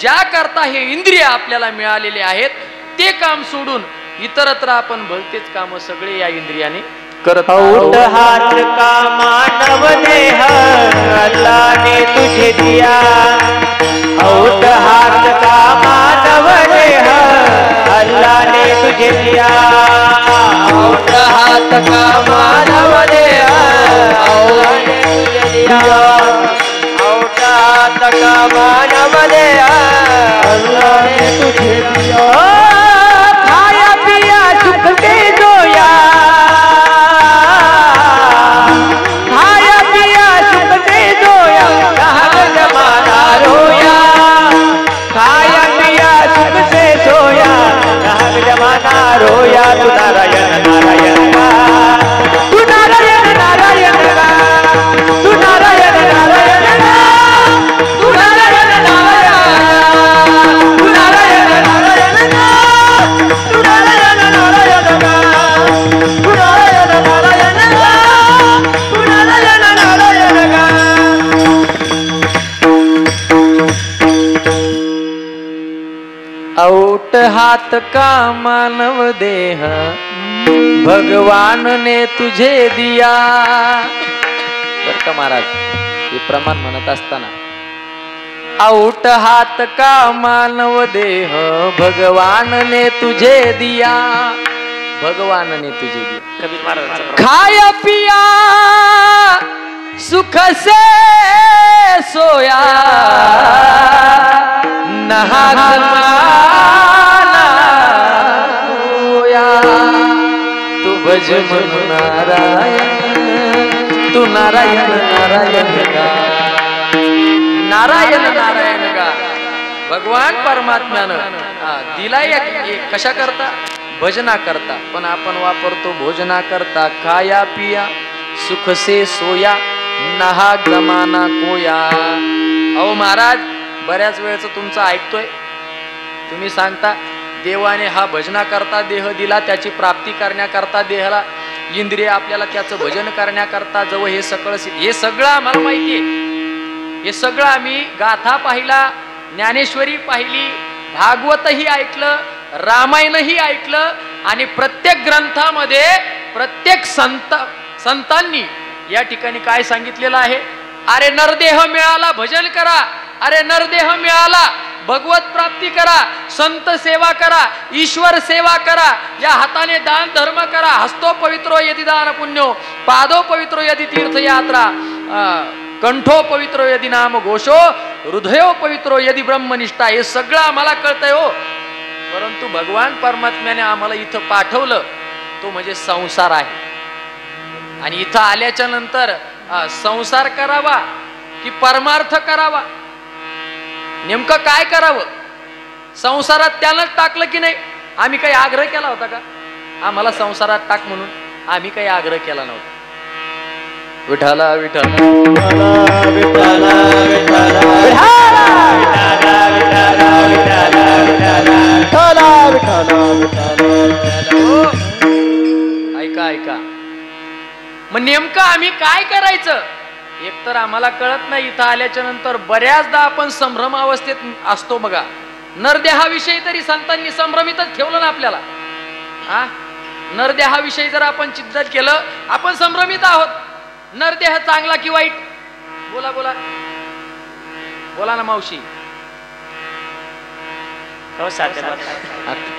ज्या करता हे इंद्रिय आपल्याला मिळालेले आहेत ते काम सोडून इतरत्र आपण भलतेच काम सगळे या इंद्रियाने करत आहोत. हात का मानव देह अल्लाने तुझे दिया, औट हात का मानव देह अल्लाने तुझे दिया, औट हात का मानव देह अल्लाने तुझे दिया, औट हात का मानव देह अल्लाने तुझे दिया. खाया पिया सुख के जोया, खाया पिया सुख के जोया, कहाँ जमाना रोया, खाया पिया सुख से सोया, कहाँ जमाना रोया. तू नारायण नारायण का, तू नारायण नारायण का, तू नारायण नारायण का, तू नारायण नारायण, तू नारायण नारायण का, तू नारायण नारायण का, तू नारायण नारायण का, तू नारायण नारायण का. औट हात का मानव देह भगवान ने तुझे दिया. बर का महाराज, हे प्रमाण म्हणत असताना आउट हात का मानव देह भगवान ने तुझे दिया. भगवान ने तुझे दिया. कबीर महाराज खाया पिया सुख से सोया नहा होया. तू भज मन नारायण, तू नारायण नारायण गा, नारायण नारायण गा. भगवान परमात्म्यानं दिलाय कशा करता? भजना करता. पण आपण वापरतो भोजना करता. खाया पिया सुख से सोया नहा जमाना कोया. अहो महाराज, बऱ्याच वेळचं तुमचं ऐकतोय. तुम्ही सांगता देवाने हा भजना करता देह दिला, त्याची प्राप्ती करण्याकरता देहाला इंद्रिय आपल्याला त्याचं भजन करण्याकरता जवळ हे सगळं आम्हाला माहितीये. हे सगळं आम्ही गाथा पाहिला, ज्ञानेश्वरी पाहिली, भागवतही ऐकलं, रामायणही ऐकलं आणि प्रत्येक ग्रंथामध्ये प्रत्येक संतांनी या ठिकाणी काय सांगितलेलं आहे? अरे नरदेह मिळाला भजन करा, अरे नरदेह मिळाला भगवत प्राप्ती करा, संत सेवा करा, ईश्वर सेवा करा, या हाताने दान धर्म करा. हस्तो पवित्रो यदि दान पुण्यो, पादो पवित्रो यदि तीर्थयात्रा, कंठो पवित्रो यदि नाम घोषो, हृदयो पवित्रो यदि ब्रह्मनिष्ठा. हे सगळं आम्हाला कळतंय हो. परंतु भगवान परमात्म्याने आम्हाला इथं पाठवलं तो म्हणजे संसार आहे. आणि इथं आल्याच्या नंतर संसार करावा की परमार्थ करावा? नेमकं काय करावं? संसारात त्यानंच टाकलं की नाही? आम्ही काही आग्रह केला होता का आम्हाला संसारात टाक म्हणून? आम्ही काही आग्रह केला नव्हता. विठाला विठाला विठाला विठाला ऐका ऐका. मग नेमकं आम्ही काय करायचं? एकतर आम्हाला कळत नाही. इथं आल्याच्या नंतर बऱ्याचदा आपण संभ्रम अवस्थेत असतो. बघा, नरदेहाविषयी तरी संतांनी संभ्रमितच ठेवलं ना आपल्याला. नरदेहाविषयी जर आपण चिंतन केलं, आपण संभ्रमित आहोत. नरदेह चांगला की वाईट? बोला बोला बोला ना मावशी.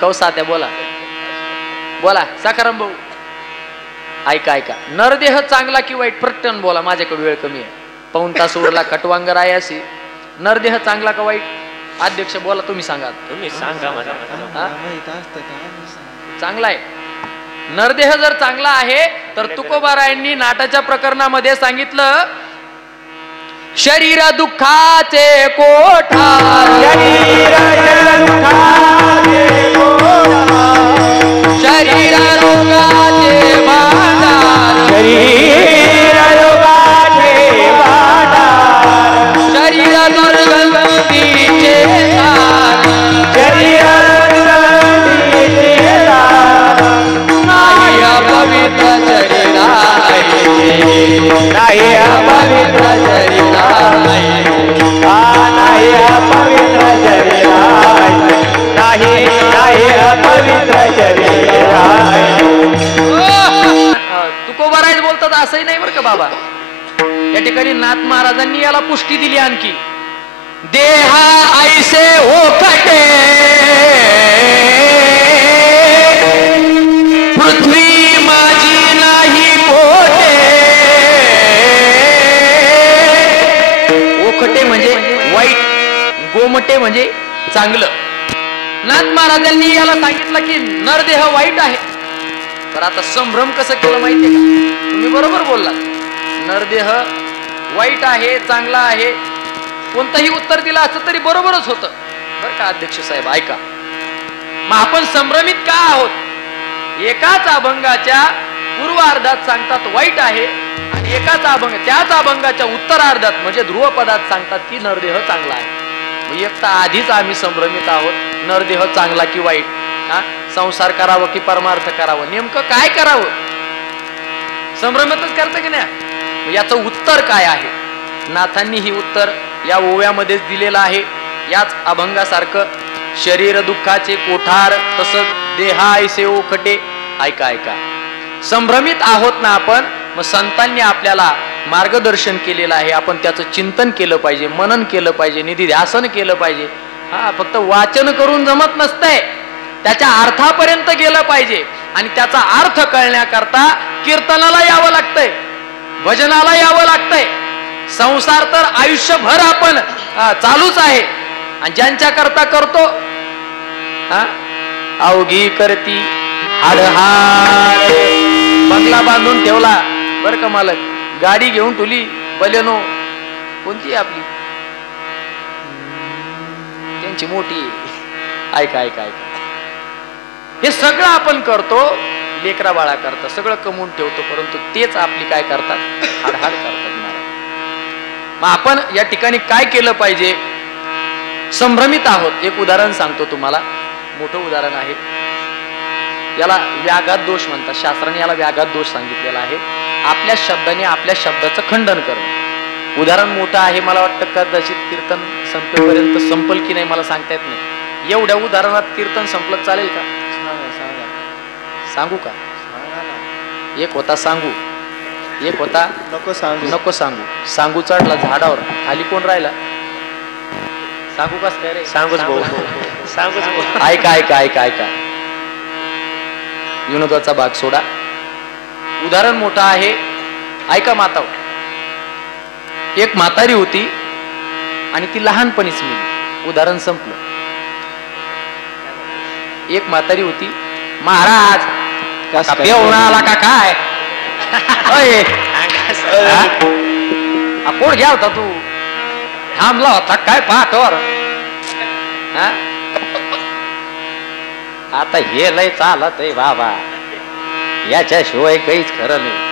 कौसात्या बोला बोला. साखाराम भाऊ ऐका ऐका. नरदेह चांगला की वाईट? पटकन बोला, माझ्याकडे वेळ कमी आहे. पाऊण तास उरला. कटवांगर आहे अशी. नरदेह चांगला का वाईट? अध्यक्ष बोला, तुम्ही सांगा. तुम्ही सांगा मला. चांगला आहे. नरदेह जर चांगला आहे तर तुकोबारायांनी नाटाच्या प्रकरणामध्ये सांगितलं, शरीर दुःखाचे कोठार, शरीर रोगाचे भांडार, शरीर दुर्गंधीचे तार, नाही अपवित्र तुकोबाराज बोलतात असंही नाही बरं का बाबा. या ठिकाणी नाथ महाराजांनी याला पुष्टी दिली आणखी. देहा ऐसे ओखटे पृथ्वी माझी नाही पोटे. ओखटे म्हणजे वाईट, गोमटे म्हणजे चांगलं. नाथ महाराजांनी याला सांगितलं की नरदेह वाईट आहे. तर आता संभ्रम कसं केलं माहितीये का? तुम्ही बरोबर बोललात. नरदेह वाईट आहे चांगला आहे, कोणतंही उत्तर दिलं असतं तरी बरोबरच होतं बरं का अध्यक्ष साहेब. ऐका, मग आपण संभ्रमित का आहोत? एकाच अभंगाच्या पूर्वार्धात सांगतात वाईट आहे आणि एकाच अभंग त्याच अभंगाच्या उत्तरार्धात म्हणजे ध्रुवपदात सांगतात की नरदेह चांगला आहे. एक तर आधीच आम्ही संभ्रमित आहोत. नरदेह चांगला की वाईट? संसार करावं की परमार्थ करावं? नेमकं काय करावं? संभ्रमितच करतं की नाही? याचं उत्तर काय आहे? नाथांनी ही उत्तर या ओव्यामध्येच दिलेलं आहे. याच अभंगासारखं शरीर दुःखाचे कोठार, तसंच देहा ऐसे ओखटे, ऐका ऐका, संभ्रमित आहोत ना आपण, मग संतांनी आपल्याला मार्गदर्शन केलेलं आहे, आपण त्याचं चिंतन केलं पाहिजे, मनन केलं पाहिजे, निधिध्यासन केलं पाहिजे. हा, फक्त वाचन करून जमत नसतंय, त्याच्या अर्थापर्यंत गेलं पाहिजे. आणि त्याचा अर्थ कळण्याकरता कीर्तनाला यावं लागतंय, भजनाला यावं लागतंय. संसार तर आयुष्यभर आपण चालूच आहे, आणि ज्यांच्या करता करतो अवघी करती हाडहाड. बंगला बांधून ठेवला बरं का मालक, गाडी घेऊन ठेवली बलेनो, कोणती आपली त्यांची मोठी. ऐका ऐका ऐका, हे सगळं आपण करतो, लेकरा बाळा करता सगळं कमवून ठेवतो, परंतु तेच आपली काय करतात, हाडहाड करतात. मग आपण या ठिकाणी काय केलं पाहिजे? संभ्रमित आहोत. एक उदाहरण सांगतो तुम्हाला, मोठं उदाहरण आहे. याला व्याघात दोष म्हणतात, शास्त्राने याला व्याघात दोष सांगितलेला आहे. आपल्या शब्दाने आपल्या शब्दाचं खंडन करणं. उदाहरण मोठं आहे, मला वाटतं कदाचित कीर्तन संपेपर्यंत संपल की नाही मला सांगता येत नाही. एवढ्या उदाहरणात कीर्तन संपलं चालेल का? सांगू का? एक होता सांगू, एक होता नको सांगू. नको सांगू. सांगू चढला झाडावर, खाली कोण राहिला? सांगू कस काय रे? सांगूच भाऊ, सांगूच भाऊ. ऐका ऐका ऐका ऐका, विनोदाचा भाग सोडा, उदाहरण मोठं आहे. ऐका माता, एक म्हातारी होती आणि ती लहानपणीच मेली. उदाहरण संपलं. एक म्हातारी होती. महाराज पेवणा आला का काय? कोण घ्या होता तू? थांबला होता काय पाठवर? आता हे लय चालत आहे बाबा, याच्याशिवाय काहीच खरं नाही.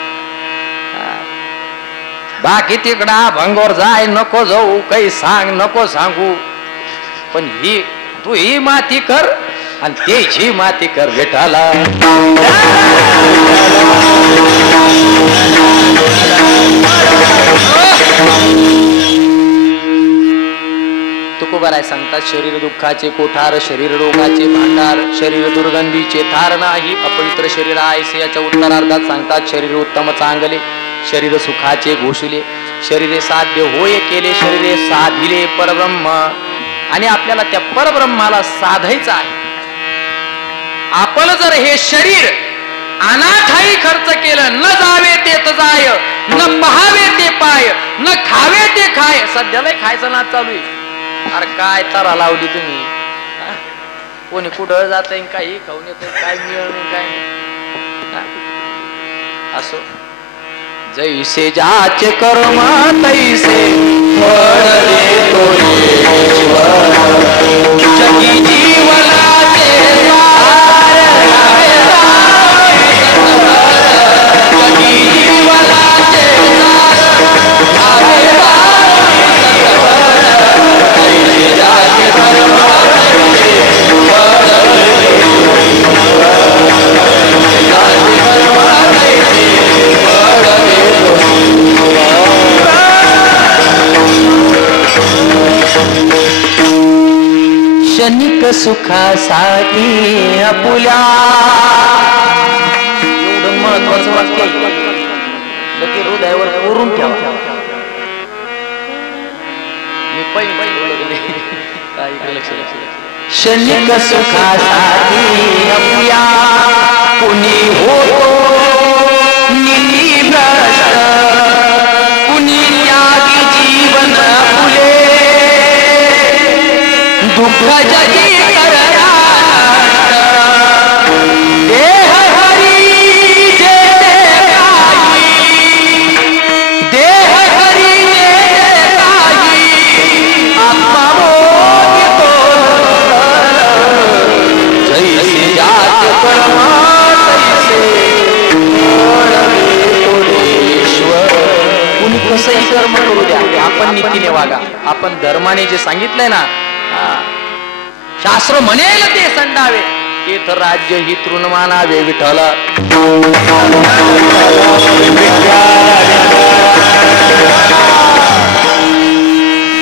बाकी तिकडा भंगोर जाय नको जाऊ, काही सांग नको सांगू, पण ही तू ही माती कर आणि त्याची माती कर विठाला. तुकोबाराय सांगतात, शरीर दुःखाचे कोठार, शरीर रोगाचे भांडार, शरीर दुर्गंधीचे थार नाही, अपवित्र शरीर आयसे. याच्या उत्तरार्धात सांगतात, शरीर उत्तम चांगले, शरीर सुखाचे घोषले, शरीरे साध्य होय केले, शरीरे साधिले परब्रह्म. आणि आपल्याला त्या परब्रह्माला साधायचं आहे. आपण जर हे शरीर अनाठाई खर्च केलं, न जावे ते जाय, न पहावे ते पाय, न खावे ते खाय. सध्याला खायचं नाच चालू आहे. अरे काय तारा लावली तुम्ही? कोणी कुठं जात काही खाऊन येत, काय मिळत नाही काय नाही. असो, जैसे जाचे कर्म तैसे फळ देतो ईश्वर. जगी जीवनाचे सार, जगी जीवनाचे क्षणिक सुखासाठी आपुल्या. एवढं महत्वाचं वाक्य लगे हृदयावर कोरून ठेवा. मी क्षणिक सुखासाठी आपुल्या, कुणी होतो निभ्रष्ट, कुणी त्यागी जीवन फुले. दुःख जगी करता देह हरी जे काही, देह हरी जे काही, आत्मा मोहितो जैसे जात कर्म तैसे ईश्वर. कुणी कसंही कर्म करू द्या, आपण नीतीने वागा. आपण धर्माने जे सांगितलंय ना, शास्त्र म्हणेल ते संडावे, तेथ राज्य ही तृण मानावे विठ्ठल.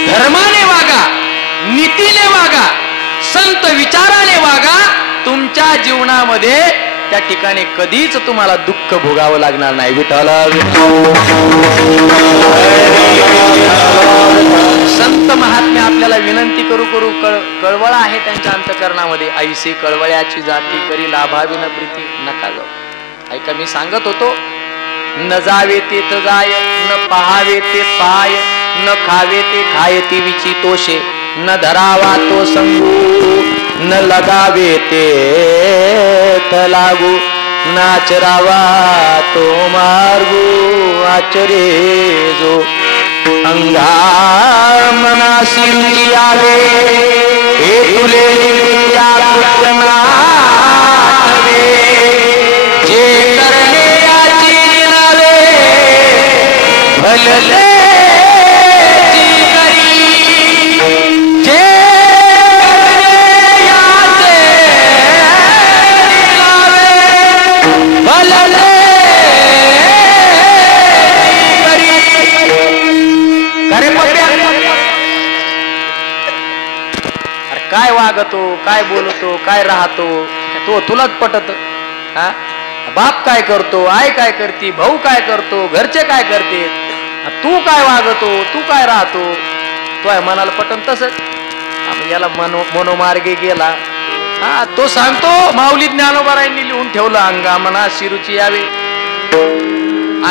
धर्माने वागा, नीतीने वागा, संत विचाराने वागा. तुमच्या जीवनामध्ये त्या ठिकाणी कधीच तुम्हाला दुःख भोगावं लागणार नाही. विठ्ठल संत महात्मे आपल्याला विनंती करू करू कळवळा आहे त्यांच्या अंतकरणामध्ये. ऐसी कळवळ्याची जाती करी लाभावी न प्रीती. नका जाऊ. ऐका मी सांगत होतो, न जावे तेथ जाय, न पहावे ते पाय, न खावे ते खाय ती विची तोषे, न धरावा तो संगू, न लगावे ते लागू, न आचरावा तो मार्गू आचरे जो. अंगा मनासी रुची आवे हे तुले या जे करणे याची नावे भलले काय वागतो, काय बोलतो, काय राहतो तो तुलाच पटत. हा, बाप काय करतो, आई काय करते, भाऊ काय करतो, घरचे काय करते, तू काय वागतो, तू काय राहतो, तो आहे मनाला पटन तसंच. याला मनोमार्गे गेला. हा, तो सांगतो माऊली ज्ञानोबारायांनी लिहून ठेवलं, अंगा मना शिरुची यावे.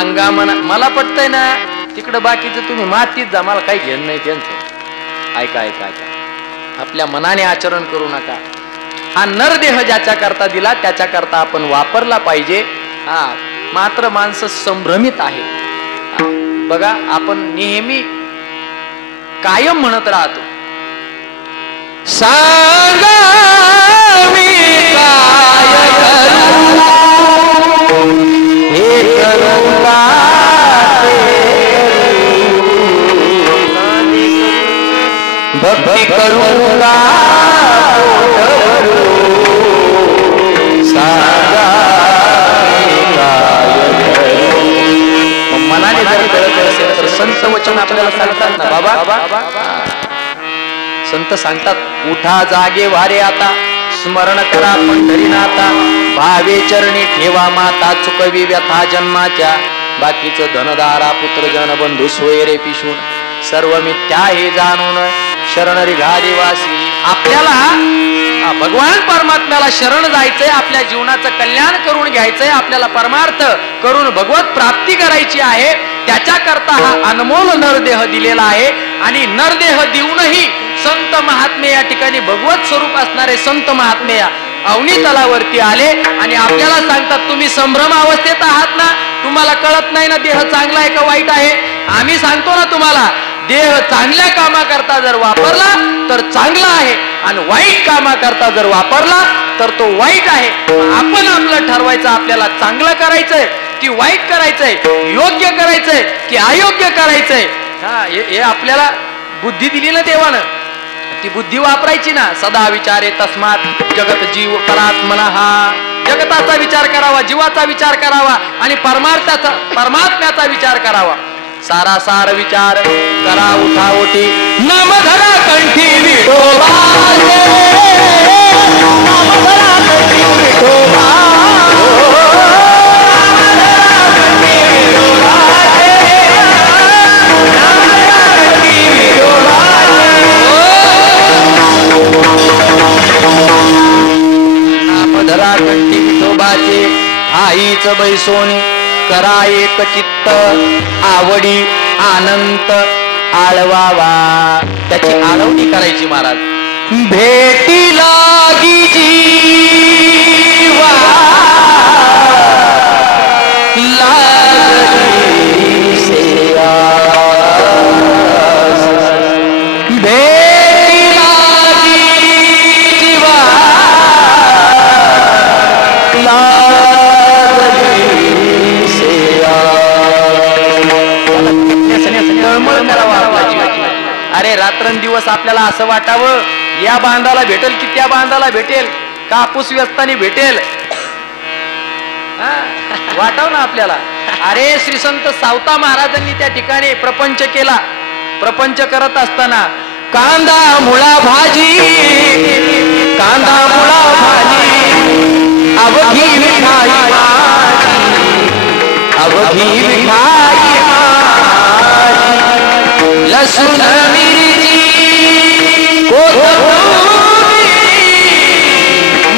अंगा मना मला पटतंय ना, तिकडं बाकीचं तुम्ही मातीत जा, मला काही घेणं नाही त्यांचं. ऐका ऐका ऐका, आपल्या मनाने आचरण करू नका. हा नरदेह ज्याच्या करता दिला त्याच्या करता आपण वापरला पाहिजे. हा, मात्र माणसं संभ्रमित आहेत. बघा, आपण नेहमी कायम म्हणत राहतो, सांगा मी काय करू, हे करू का भक्ती करू का सांगा मनाने जर कळत असेल तर संत वचन आपल्याला सांगतात ना. बाबा संत सांगतात, उठा जागे वारे आता, स्मरण करा पंढरीनाथा, भावे चरणी ठेवा माता, चुकवी व्यथा जन्माच्या, बाकीचं धनदारा पुत्र जन बंधू सोयरे पिशून, सर्व मिथ्या हे जाणून शरण रिघा देवासी. आपल्याला भगवान परमात्म्याला शरण जायचंय, आपल्या जीवनाचं कल्याण करून घ्यायचंय, आपल्याला परमार्थ करून भगवत प्राप्ती करायची आहे. त्याच्याकरता हा अनमोल नरदेह दिलेला आहे. आणि नरदेह देऊनही संत महात्मे या ठिकाणी भगवत स्वरूप असणारे संत महात्मे या अवनी तलावरती आले आणि आपल्याला सांगतात, तुम्ही संभ्रम अवस्थेत आहात ना, तुम्हाला कळत नाही ना देह चांगला आहे का वाईट आहे. आम्ही सांगतो ना तुम्हाला, देह चांगल्या कामाकरता जर वापरला तर चांगला आहे, आणि वाईट कामाकरता जर वापरला तर तो वाईट आहे. आपण आपलं ठरवायचं, आपल्याला चांगलं करायचंय की वाईट करायचंय, योग्य करायचंय की अयोग्य करायचंय. हा, हे आपल्याला बुद्धी दिली ना देवानं, ती बुद्धी वापरायची ना. सदा विचारे तस्मात जगत जीव परात्मना. जगताचा विचार करावा, जीवाचा विचार करावा आणि परमात्म्याचा विचार करावा. सारासार विचार करा उठा ओटी, नाम धरा कंठी विठोबा, नाम धरा कंठी विठोबा, नाम धरा कंठी विठोबाचे, आईच बैसोनी करा एक चित्त, आवडी आनंद आळवावा. त्याची आळवणी करायची महाराज. भेटी लागी जीवा लागली सेवा, भेटी लागी जीवा अरे रात्रंदिवस आपल्याला असं वाटावं, या बांधाला भेटेल की त्या बांधाला भेटेल, कापूस व्यस्तानी भेटेल, वाटाव ना आपल्याला. अरे श्री संत सावता महाराजांनी त्या ठिकाणी प्रपंच केला. प्रपंच करत असताना कांदा मुळा भाजी, कांदा मुळा भाजी, अवघी विठाई माझी, अवघी विठाई माझी, लसूण मिरची कोथिंबीर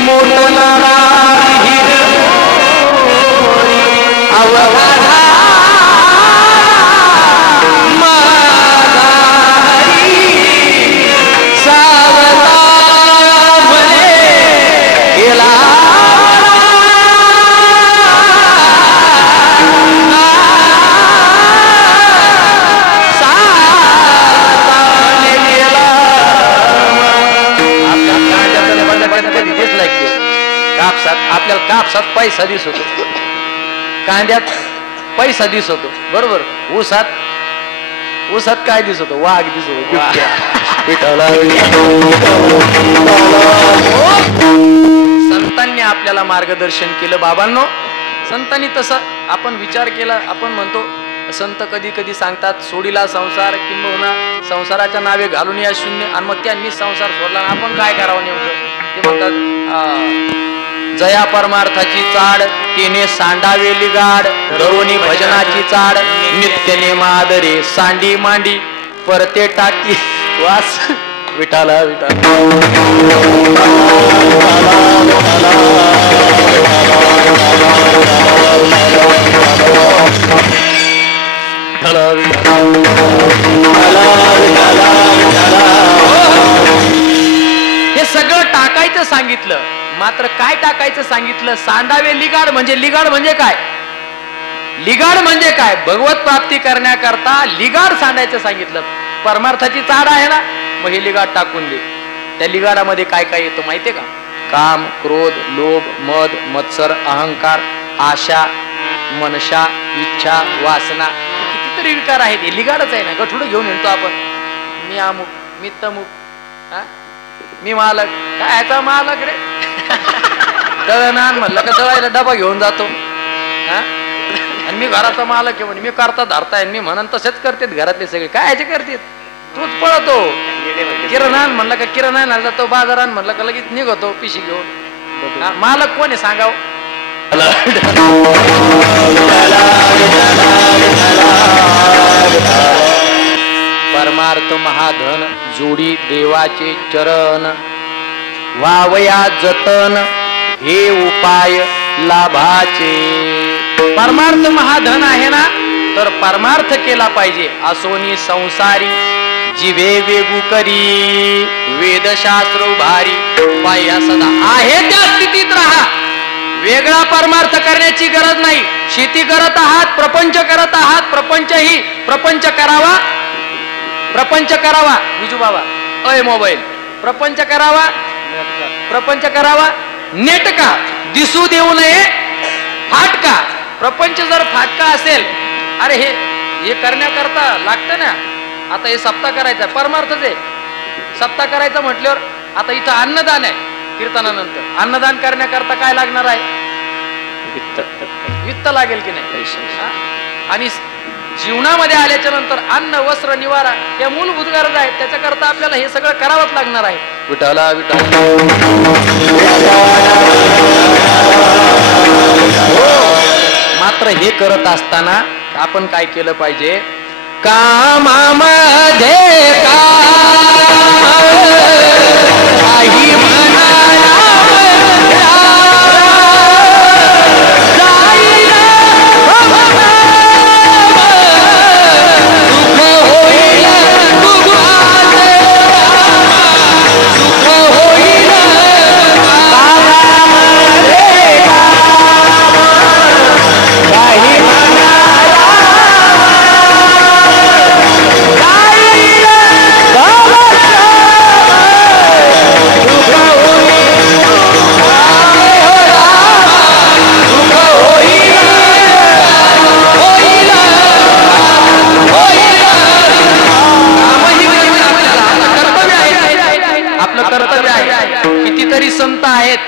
मोठमोठा हिरवोरी अवघा माझा हरी सावता भले गेला आपल्याला कापसात पैसा दिसतो, कांद्यात पैसा दिसतो, बरोबर. ऊसात काय दिसतो? वाघ दिसतो. संतांनी आपल्याला मार्गदर्शन केलं बाबांनो. संतांनी तसं आपण विचार केला. आपण म्हणतो संत कधी कधी सांगतात सोडीला संसार, किंबहुना संसाराच्या नावे घालून या शून्य, आणि मग त्यांनी संसार सोडला. आपण काय करावं नेमकं? ते म्हणतात जया परमार्थाची चाड तिने सांडावेली गाड, दरोनी भजनाची चाड नित्य मादरे सांडी मांडी परते टाकी वास विठाला विठाला. हे सगळं टाकायचं सांगितलं, मात्र काय टाकायचं सांगितलं? सांडावे लिगाड. म्हणजे लिगाड म्हणजे काय? लिगाड म्हणजे काय? भगवत प्राप्ती करण्याकरता लिगाड सांडायचं सांगितलं. परमार्थाची चाड आहे ना, मग हे लिगाड टाकून दे. त्या लिगाडामध्ये काय काय येतं माहितीये का? काम, क्रोध, लोभ, मद, मत्सर, अहंकार, आशा, मनशा, इच्छा, वासना, कितीतरी विकार आहेत. हे लिगाडच आहे ना. गठुडं घेऊन येतो आपण. मी अमुक, मी तमुक, मी मालक. काय याचा मालक रे? दळण आण म्हणलं का दळायला डबा घेऊन जातो. आणि मी घराचा मालक आहे म्हणे, मी करता धरताय, मी म्हणून तसेच करतेत घरातले सगळे. काय याचे करतेत? तूच पळतो. किराणा म्हणलं का किराणा आणायला जातो, बाजारात म्हणलं का लगेच निघतो पिशी घेऊन. मालक कोण आहे सांगाव? परमार्थ महाधन जोडी देवाचे चरण, वावया जतन हे उपाय लाभाचे. परमार्थ महाधन आहे ना, तर परमार्थ केला पाहिजे. असोनी संसारी जीवे वेगू करी, वेदशास्त्र उभारी पाया सदा आहे त्या स्थितीत राहा. वेगळा परमार्थ करण्याची गरज नाही. शेती करत आहात, प्रपंच करत आहात, प्रपंच करावा. विजू बाबा अय मोबाईल प्रपंच करावा नेटका, दिसू देऊ नये फाटका. प्रपंच जर फाटका असेल, अरे हे करण्याकरता लागतं ना. आता हे सप्ताह करायचा परमार्थच आहे. सप्ताह करायचा म्हटल्यावर आता इथं अन्नदान आहे. कीर्तनानंतर अन्नदान करण्याकरता काय लागणार आहे? वित्त लागेल की नाही? पैसे. आणि जीवनामध्ये आल्याच्या नंतर अन्न, वस्त्र, निवारा या मूलभूत गरजा आहेत. त्याच्याकरता आपल्याला हे सगळं करावंच लागणार आहे. विठाला विठाला. मात्र हे करत असताना आपण काय केलं पाहिजे? कामामध्ये काही म्हणाला संत आहेत.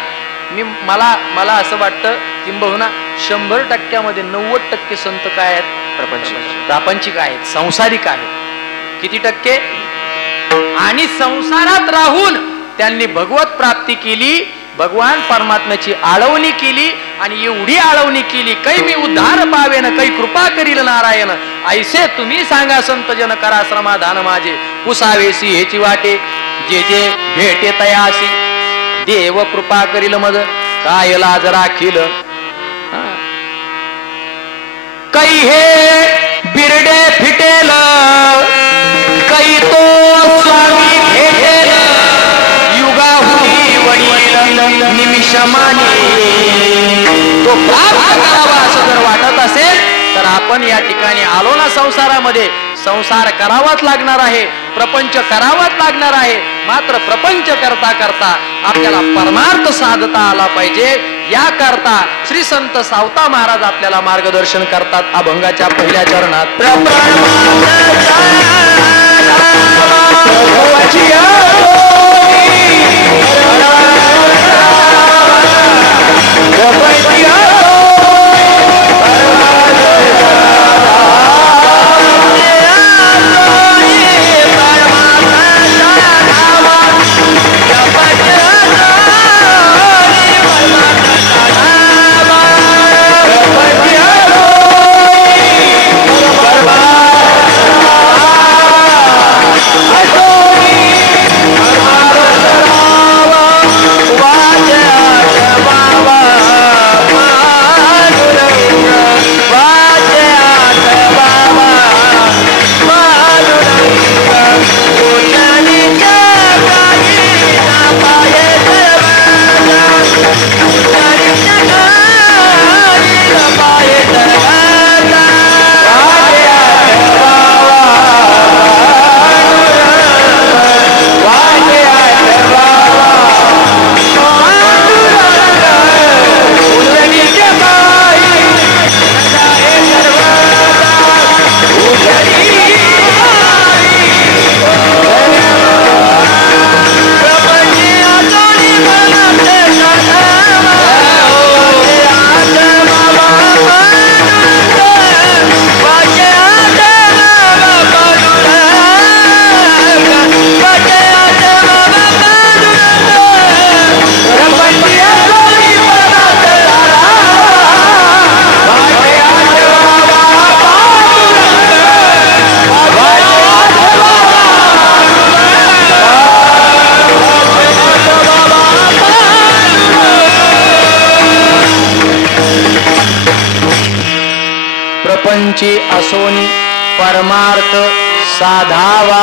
मला असं वाटतं किंबहुना 100% 90% संत काय आहेत? प्रापंचिक आहेत, संसारिक आहेत. किती टक्के? आणि संसारात राहून त्यांनी भगवत प्राप्ती केली भगवान परमात्म्याची आळवणी केली आणि एवढी आळवणी केली, कै मी उद्धार पावेन, कै कृपा करील नारायण, ऐसे तुम्ही सांगा संत जन, करा समाधान माझे, पुसावेसी हेची वाटे, जे जे भेटे तयासी, देव कृपा करील मज, काय लाज राखील, कै हे बिरडे फिटेल, कै तो स्वामी भेटेल, युगाहुनी वडील निमिषमानी, तो प्राप्त करावा असं जर वाटत असेल तर आपण या ठिकाणी आलो ना संसारामध्ये, संसार करावाच लागणार आहे, प्रपंच करावाच लागणार आहे, मात्र प्रपंच करता करता आपल्याला परमार्थ साधता आला पाहिजे. या करता श्री संत सावता महाराज आपल्याला मार्गदर्शन करतात अभंगाच्या पहिल्या चरणात. प्रपंची असोनी परमार्थ साधावा,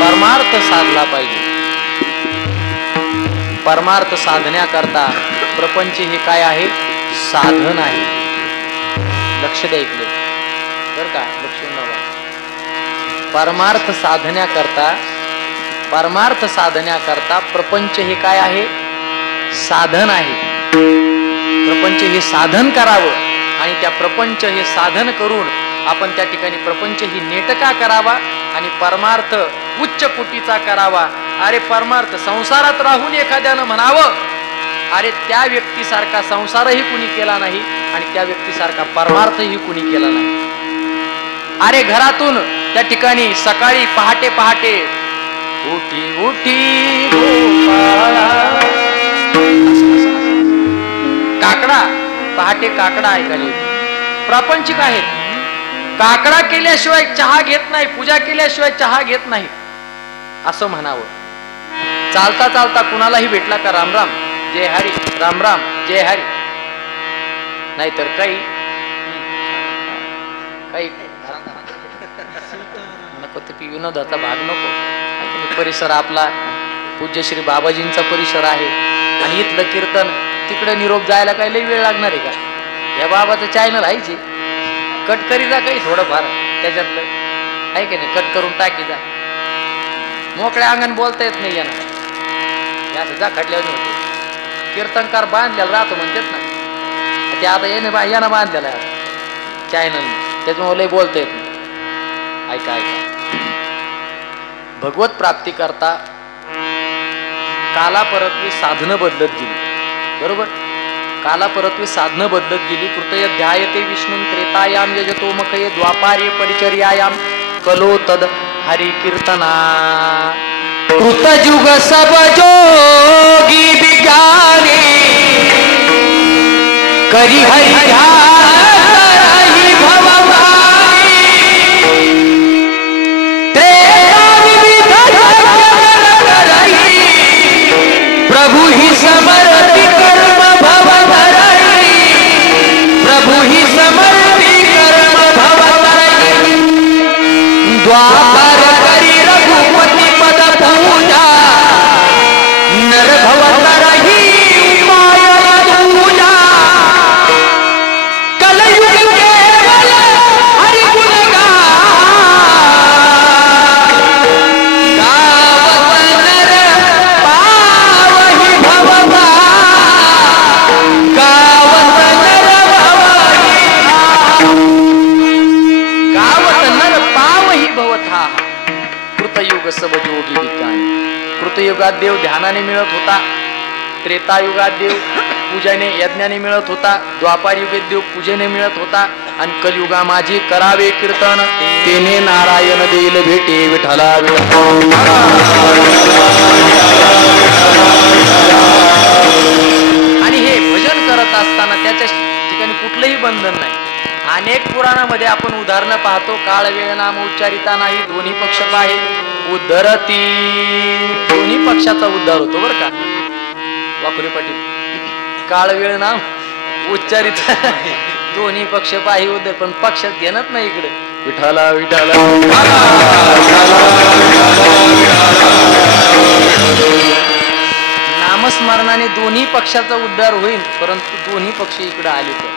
परमार्थ साधला पाहिजे. परमार्थ साधण्याकरता प्रपंच हे काय आहे? साधन आहे. लक्ष द्या इकडे बर का, लक्ष द्या. परमार्थ साधण्याकरता प्रपंच हे काय आहे? साधन आहे. प्रपंच हे साधन करावं आणि त्या प्रपंच हे साधन करून आपण त्या ठिकाणी प्रपंच ही नेटका करावा आणि परमार्थ उच्च कोटीचा करावा. अरे परमार्थ संसारात राहून एखाद्यानं म्हणावं, अरे त्या व्यक्तीसारखा संसारही कुणी केला नाही आणि त्या व्यक्तीसारखा परमार्थही कुणी केला नाही. अरे घरातून त्या ठिकाणी सकाळी पहाटे पहाटे उठी उठी गोपाळा, काकडा पहाटे काकडा ऐकायला प्रापंचिक आहेत. काकडा केल्याशिवाय चहा घेत नाही, पूजा केल्याशिवाय चहा घेत नाही असं म्हणावं. चालता चालता कुणालाही भेटला का राम राम जय हरी, राम राम जय हरी, नाहीतर काही नको ते विनोदाचा भाग नको. परिसर आपला पूज्य श्री बाबाजींचा परिसर आहे आणि इथलं कीर्तन तिकडे निरोप जायला काही लई वेळ लागणार आहे का? या बाबाचं चॅनल आहे, कट करी जा काही थोडंफार त्याच्यातलं आहे की नाही, कट करून टाकी जा. मोकळ्या अंगण बोलता येत नाही यांना, असं जा खटल्यावर होते. कीर्तनकार बांधलेला राहतो म्हणतात ना, ते आता यानं बांधलेला आहे चॅनल, त्याच्यामुळे लई बोलता येत नाही. ऐका ऐका, भगवत प्राप्ती करता कालापरत्वे साधनं बदलत गेली. बरोबर, कालापरत्वे साधनं बदलत गेली. कृतय ध्यायते विष्णू त्रेतायाम यजतो मखये द्वापार्य परिचर्यायाम कलो तद हरि कीर्तना. कृतयुग सब जोगी विज्ञानी करी हरि प्रभु ही समर्पी कर्म भव धरई, प्रभु ही समर्पी कर्म भव धरई, द्वापर करी रघुपति पद पूजा, नर भव धरई माया पूजा, कलयुग केवल हरि गुण सब जोगी विज्ञानी. कृतयुगात देव ध्यानाने मिळत होता, त्रेतायुगात देव पूजेने यज्ञाने मिळत होता, द्वापार युगात देव पूजेने मिळत होता आणि कलियुगा माझी करावे कीर्तन तेने नारायण देईल भेटे विठला. आणि हे भजन करत असताना त्याच्या ठिकाणी कुठलंही बंधन नाही. अनेक पुराणामध्ये आपण उदाहरणं पाहतो, काळ वेळ नाम उच्चारिता नाही, दोन्ही पक्ष पाहे उद्धरती, दोन्ही पक्षाचा उद्धार होतो बरं का वाकुरे पाटील. काळ वेळ नाम उच्चारित दोन्ही पक्ष पाही उद्धर, पण पक्षात घेणच नाही इकडे विठाला विठाला. नामस्मरणाने दोन्ही पक्षाचा उद्धार होईल, परंतु दोन्ही पक्ष इकडे आले तर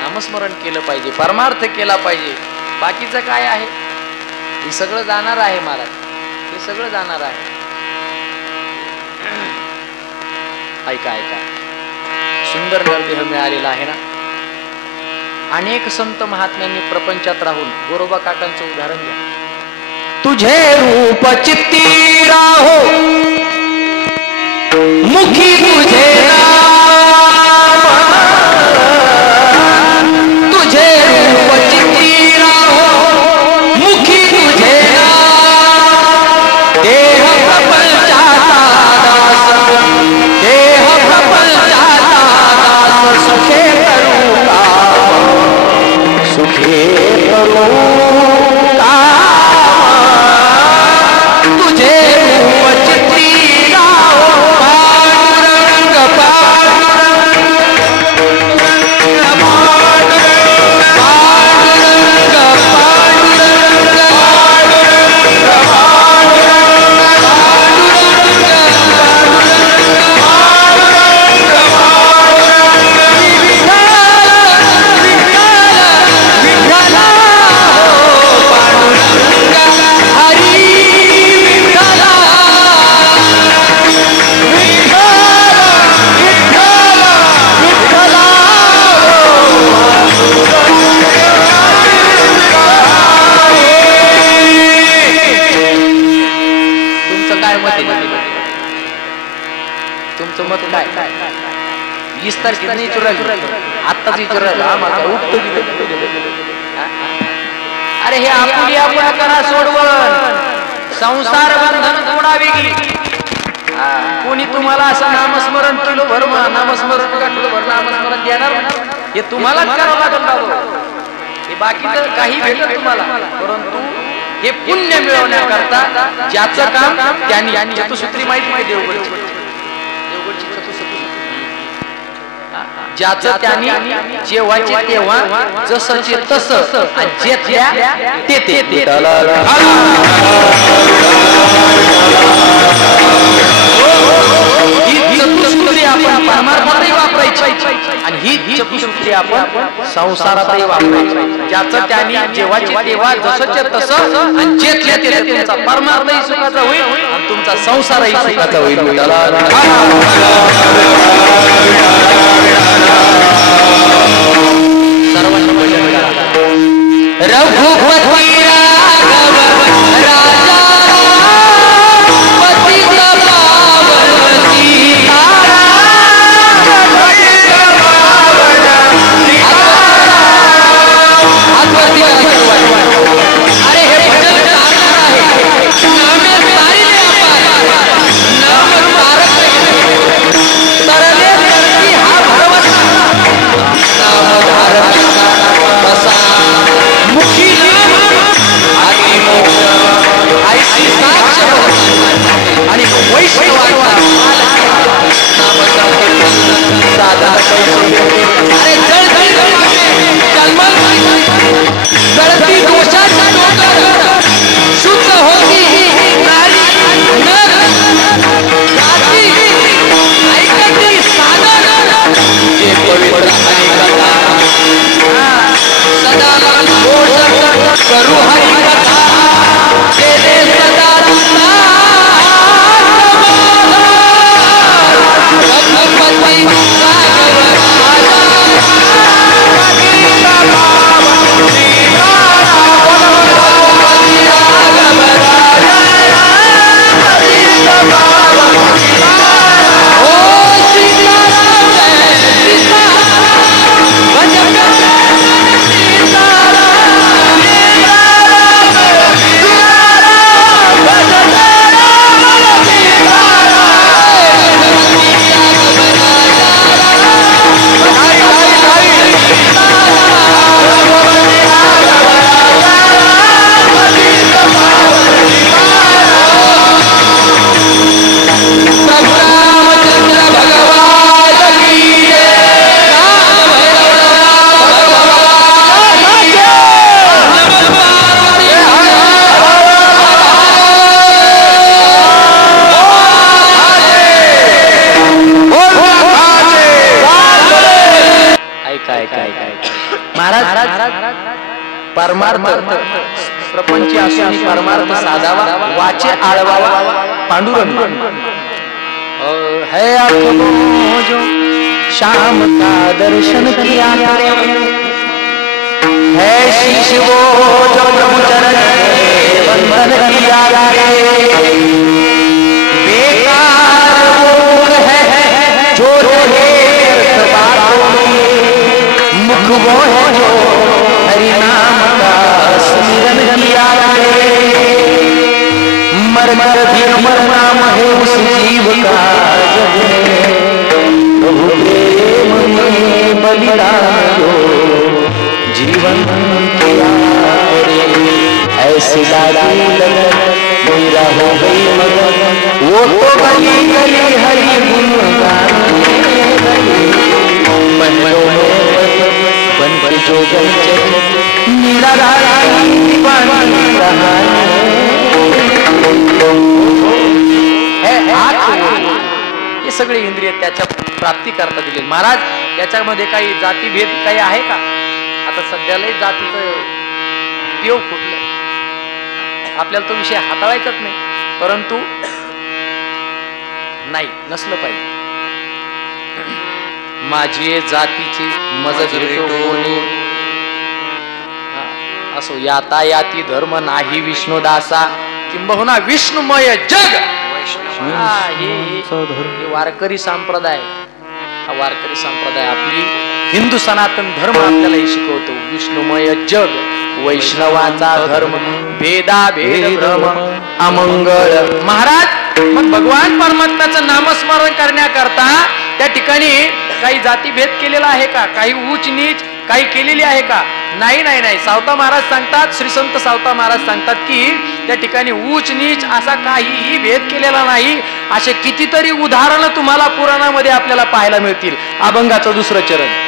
नामस्मरण केलं पाहिजे, परमार्थ केला पाहिजे. बाकीचं काय आहे हे सगळं जाणार आहे महाराज, हे सगळं जाणार आहे. ऐका ऐका, सुंदर नरदेह मिळालेला आहे ना. अनेक संत महात्म्यांनी प्रपंचात राहून गोरोबा काकांचं उदाहरण घ्या. तुझे रूप चित्ती राहो मुखी तुझे नाम, तुझे रूप चित्ती राहो मुखी तुझे नाम, देह प्रपंचाचा दास, देह प्रपंचाचा दास, सुखे करू काम, सुखे करू काम, तुझे रूप चित्ती राहो पांडुरंग पांडुरंग मत काय 20 तारखेला नाही विचारलं, आत्ताच विचारलं आम्हाला उठतो की. अरे हे आपुली आपण करा सोडवण, संसार बंधन कोणा वेगळी. कोणी तुम्हाला असं नामस्मरण केलं भर नामस्मरण काढलं भर नामस्मरण देणार, हे तुम्हालाच करावं लागेल बाबा. हे बाकीचं काही भेटत तुम्हाला, परंतु हे पुण्य मिळवण्याकरता ज्याचं काम त्यांनी चतुसूत्री माहिती आहे देवगडची, ज्याचं त्यांनी जेव्हाचे तेव्हा जसंचे तसं जे ते ही चतुसूत्री आपण परमार्थातही वापरायची आणि ही चतुसूत्री आपण संसारातही वापरायची. ज्याचं त्यांनी जेव्हाचे तेव्हा जसंचे तसं आणि जे तुमचा परमार्थही सुखाचा होईल आणि तुमचा संसारही सुखाचा होईल. सर्वांनी भजन करा. रघुपती राघव राजा पती अरे हे भजन चालणार आहे. करू हरी कथा केले सदा रघुपती परमार्थ प्रपंच असून परमार्थ साधावा वाचे आळवावा पांडुरंग है आपको जो शाम का दर्शन किया है शीश वो जो प्रभु चरण बंधन किया बेकार वो है जो मुख वो है जो हरि नाम का स्मरण किया मर मर भी मर नाम है उस जीव का प्रभु प्रेम में बलिदान जीवन किया ऐसी लागी लगन मेरा हो गई मगन वो तो गली गली हरि गुण गाने महलों में बन बन जो मेरा हे सगळे इंद्रिय त्याच्या प्राप्ती करता दिले महाराज. त्याच्यामध्ये काही जातीभेद काही आहे का? आता सध्याला जातीचं पेव फुटलं, आपल्याला तो विषय हाताळायचाच नाही, परंतु नाही नसलं पाहिजे. माझी जातीची मज कोणी असो याता याती धर्म नाही विष्णुदासा किंबहुना विष्णुमय जग. हे वारकरी संप्रदाय, हा वारकरी संप्रदाय आपली हिंदू सनातन धर्म आपल्याला हे शिकवतो. विष्णुमय जग वैष्णवाचा धर्म भेदा भेद भ्रम अमंगळ. महाराज मग भगवान परमात्म्याचं नामस्मरण करण्याकरता त्या ठिकाणी काही जातीभेद केलेला आहे का? काही उच्च नीच काही केलेली आहे का? नाही नाही नाही. सावता महाराज सांगतात, श्री संत सावता महाराज सांगतात की त्या ठिकाणी उच्च नीच असा काहीही भेद केलेला नाही. असे कितीतरी उदाहरणं तुम्हाला पुराणामध्ये आपल्याला पाहायला मिळतील. अभंगाचं दुसरं चरण.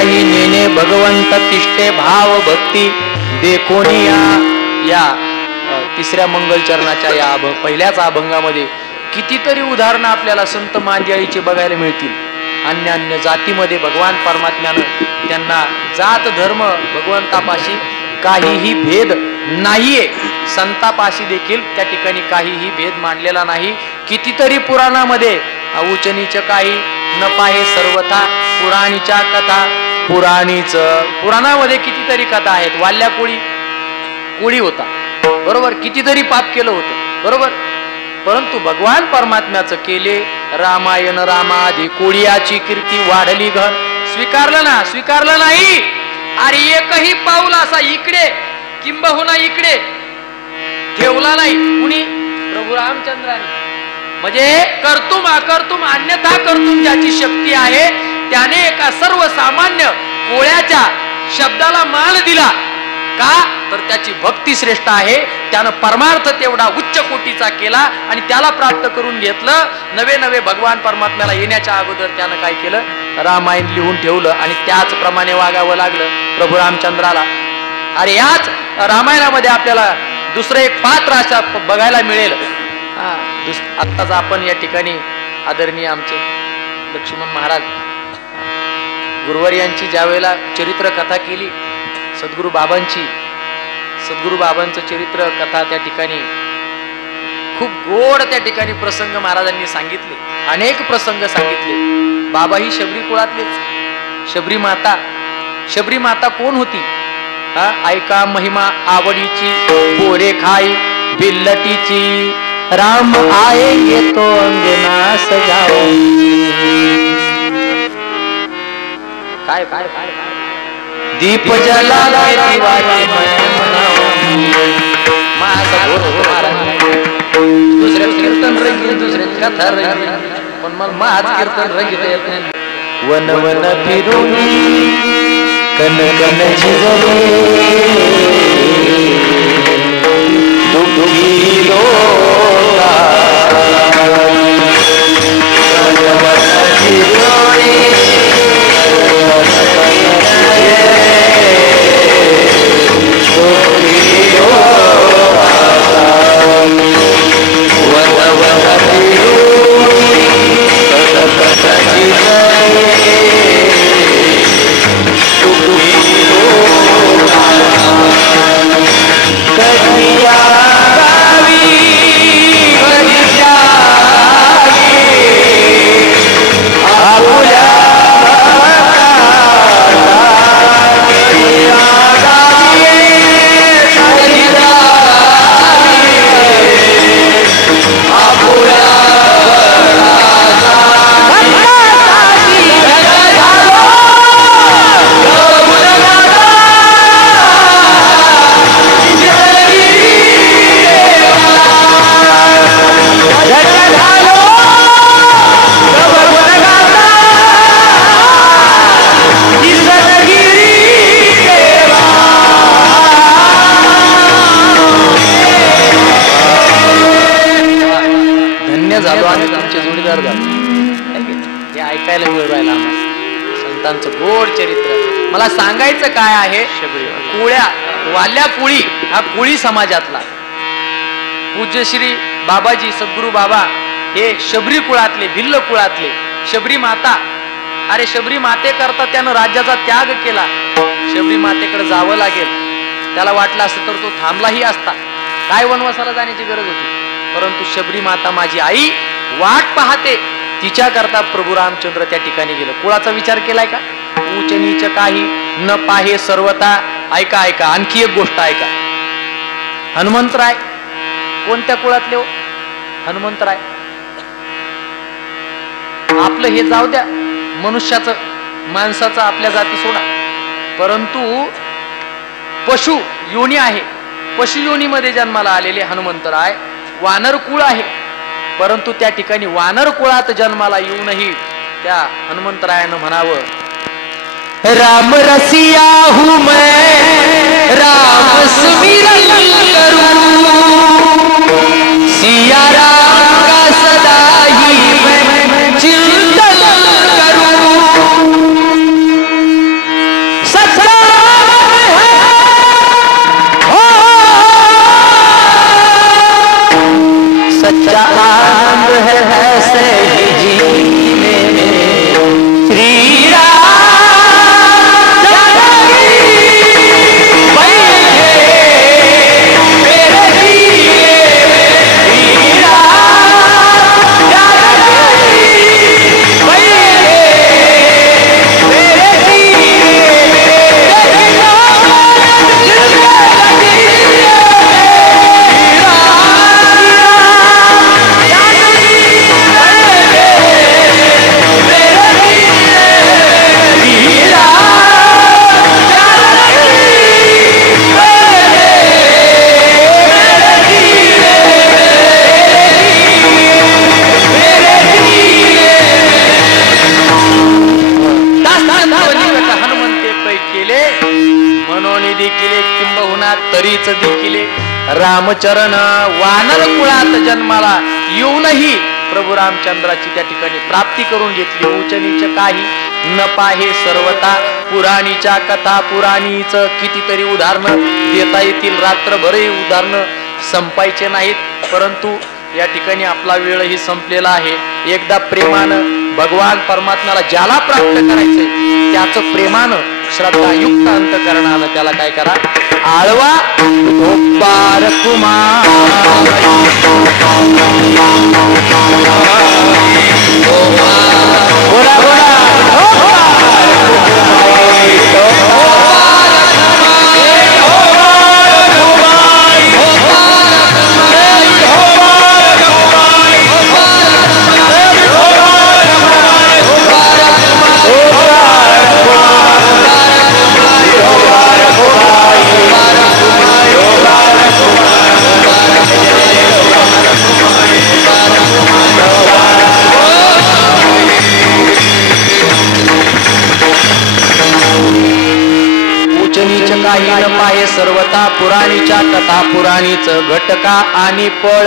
काही नेने भगवंत तिष्ठे भाव भक्ती देखोनी या तिसऱ्या मंगलचरणाच्या या पहिल्याच अभंगामध्ये कितीतरी उदाहरणं आपल्याला संत मांदियाळीचे बघायला मिळतील. अन्य अन्य जातीमध्ये भगवान परमात्म्यानं त्यांना जात धर्म भगवंतापाशी काहीही भेद नाहीये. संतापाशी देखील त्या ठिकाणी काहीही भेद मांडलेला नाही. कितीतरी पुराणामध्ये उच नीच काही न पाहे सर्वथा पुराणीच्या कथा पुराणामध्ये कितीतरी कथा आहेत. वाल्या कोळी होता बरोबर, कितीतरी पाप केलं होतं बरोबर, परंतु भगवान परमात्म्याचं केले रामायण रामाधी कोळीयाची कीर्ती वाढली घर. स्वीकारलं नाही. अरे एकही पाऊल असा इकडे किंबहुना इकडे ठेवला नाही कुणी, प्रभू रामचंद्राने. म्हणजे कर्तुम अकर्तुम अन्यथा कर्तुम ज्याची शक्ती आहे त्याने एका सर्वसामान्य कोळ्याच्या शब्दाला मान दिला का, तर त्याची भक्ती श्रेष्ठ आहे. त्यानं परमार्थ तेवढा उच्च कोटीचा केला आणि त्याला प्राप्त करून घेतलं. नवे भगवान परमात्म्याला येण्याच्या अगोदर त्यानं काय केलं, रामायण लिहून ठेवलं आणि त्याचप्रमाणे वागावं लागलं प्रभू रामचंद्राला. अरे याच रामायणामध्ये आपल्याला दुसरं एक पात्र अशा बघायला मिळेल. आत्ताच आपण या ठिकाणी आदरणीय आमचे लक्ष्मण महाराज गुरुवार यांची ज्या वेळेला चरित्र कथा केली, सद्गुरु बाबांचं चरित्र कथा त्या ठिकाणी खूप गोड त्या ठिकाणी प्रसंग महाराजांनी सांगितले. अनेक प्रसंग सांगितले. बाबा ही शबरी कुळातलेच. शबरी माता कोण होती? ऐका महिमा आवडीची बोरे खाई बिल्लटीची राम आएंगे तो अंगना सजाओ. काय काय काय दीप जलाला दिवाळी दुसऱ्या कीर्तन रंगील दुसऱ्या कथा रंगील पण मला माझ कीर्तन रंगीत येत नाही. वन वन फिरून कन कन झिजले दुखी लोका वन वन फिरून गोड चरित्र. मला सांगायचं काय आहे, वाल्या कुळी हा कुळी समाजातला पूज्य श्री बाबाजी सद्गुरु बाबा हे शबरी कुळातले, भिल्ल कुळातले. शबरी माता, अरे शबरी माते करता त्यानं राज्याचा त्याग केला. शबरी मातेकडे जावं लागेल, त्याला वाटलं असतं तर तो थांबलाही असता. काय वनवासाला जाण्याची गरज होती, परंतु शबरी माता माझी आई वाट पाहते, तिच्या करता प्रभू रामचंद्र त्या ठिकाणी गेलं. कुळाचा विचार केलाय का? उच नीच काही न पाहे सर्वता. ऐका ऐका, आणखी एक गोष्ट ऐका. हनुमंतराय कोणत्या कुळातले हो? हनुमंतराय. आपलं हे जाऊ द्या, मनुष्याचं माणसाचं आपल्या जाती सोडा, परंतु पशु योनी आहे. पशु योनीमध्ये जन्माला आलेले हनुमंतराय वानर कुळ आहे, परंतु त्या ठिकाणी वानर कुळात जन्माला येऊनही त्या हनुमंतरायानं म्हणावं, राम रसिया हूं मैं राम सुमिरन करूं, सिया राम का सदा ही मैं चिंतन करूं. तरीच देखील रामचरण वानर कुळात जन्माला येऊनही प्रभू रामचंद्राची त्या ठिकाणी प्राप्ती करून घेतली. उच्च नीच काही न पाहे सर्वता पुराणीच्या कथा पुराणीच कितीतरी उदाहरणं देता येतील. रात्रभरही उदाहरणं संपायचे नाहीत. परंतु या ठिकाणी आपला वेळही संपलेला आहे. एकदा प्रेमानं भगवान परमात्म्याला ज्याला प्राप्त करायचंय त्याचं प्रेमानं श्रद्धायुक्त अंतकरणानं त्याला काय करा, आळवा धोपार कुमार. बोला बोला काही न पाहे सर्वता पुराणीच्या कथा पुराणीच घटका आणि पळ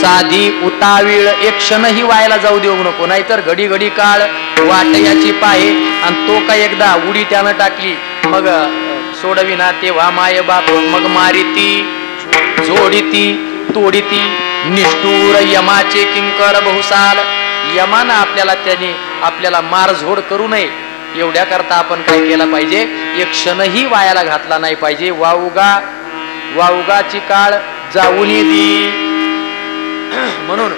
साधी उतावीळ एक क्षणही व्हायला जाऊ देऊ नको. नाहीतर घडी घडी काळ वाटयाची पाहे आणि तो का एकदा उडी त्यानं टाकली मग सोडविना तेव्हा माय बाप मग मारिती जोडीती तोडीती निष्ठूर यमाचे किंकर बहुसाल. यमानं आपल्याला मारझोड करू नये एवढ्या करता आपण काय केलं पाहिजे, एक क्षणही वायाला घातला नाही पाहिजे. वाऊगाची काळ जाऊन दी म्हणून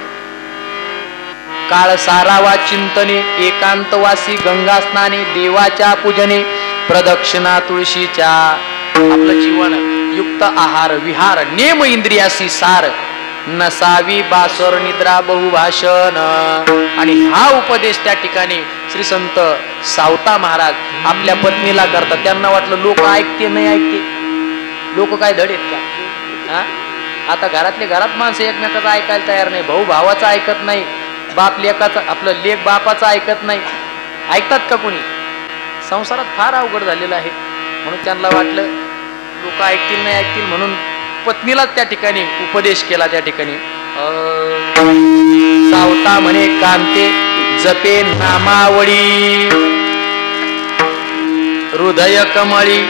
काळ सारावा चिंतने एकांतवासी गंगा स्नाने देवाच्या पूजने प्रदक्षिणा तुळशीच्या. आपलं जीवन युक्त आहार विहार नेम इंद्रियासी सार नसावी बासर निद्रा बहुभाषण. आणि हा उपदेश त्या ठिकाणी श्री संत सावता महाराज आपल्या पत्नीला करतात. त्यांना वाटलं लोक ऐकते नाही ऐकते, लोक काय धड आहेत का? आता घरातले घरात माणसं एकमेकाचं ऐकायला तयार नाही. भाऊ भावाचं ऐकत नाही, बाप लेकाचं आपलं लेक बापाचं ऐकत नाही. ऐकतात का कोणी? संसारात फार अवघड झालेलं आहे. म्हणून त्यांना वाटलं लोक ऐकतील नाही ऐकतील म्हणून पत्नीला त्या ठिकाणी उपदेश केला. त्या ठिकाणी सावता म्हणे कांते जपे नामावळी हृदय कमळी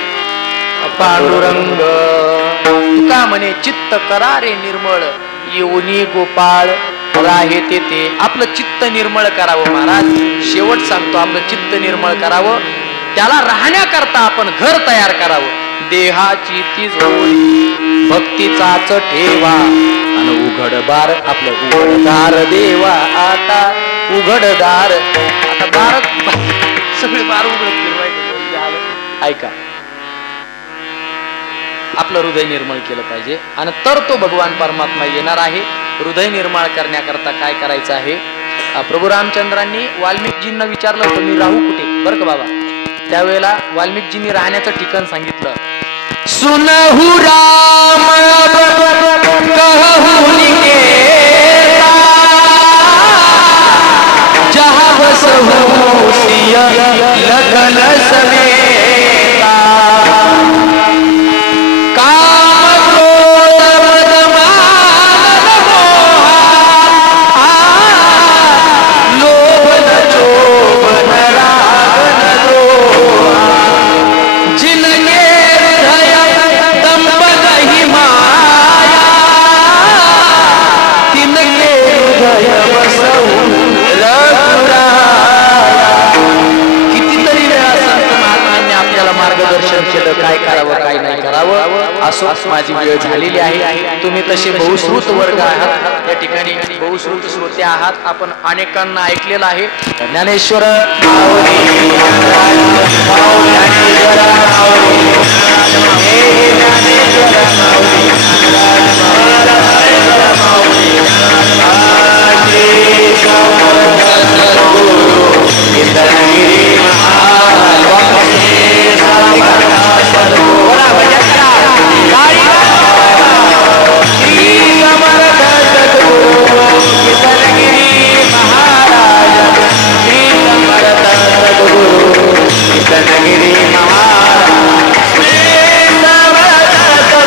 पांडुरंग. तुका म्हणे चित्त करारे निर्मळ येऊनी गोपाळ राहे ते. आपलं चित्त निर्मळ करावं महाराज. शेवट सांगतो आपलं चित्त निर्मळ करावं. त्याला राहण्याकरता आपण घर तयार करावं. देहाची ती जोडी भक्तीचाच ठेवा आणि उघडदार आपलं उघडदार देवा आता उघडदार. आता दार सगळे दार उघडत ऐका. आपलं हृदय निर्मळ केलं पाहिजे आणि तर तो भगवान परमात्मा येणार आहे. हृदय निर्मळ करण्याकरता काय करायचं आहे, प्रभू रामचंद्रांनी वाल्मिकजींना विचारलं होतं मी राहू कुठे बरं का बाबा. त्यावेळेला वाल्मिकजींनी राहण्याचं ठिकाण सांगितलं. सुनहु राम कहु निकेता जहाँ बसहु सिय लगन समेता. काम क्रोध मद मान मोहा लोभ न क्षोभ न राग न द्रोहा. जिनके कितीतरी वेळा संत महात्म्यांनी आपल्याला मार्गदर्शन केलं काय करावं काय नाही करावं. असो माझी वेळ झालेली आहे. तुम्ही तसे बहुश्रुत वर्ग आहात. या ठिकाणी बहुश्रुत श्रोते आहात. आपण अनेकांना ऐकलेलं आहे. ज्ञानेश्वर गिरी महाराज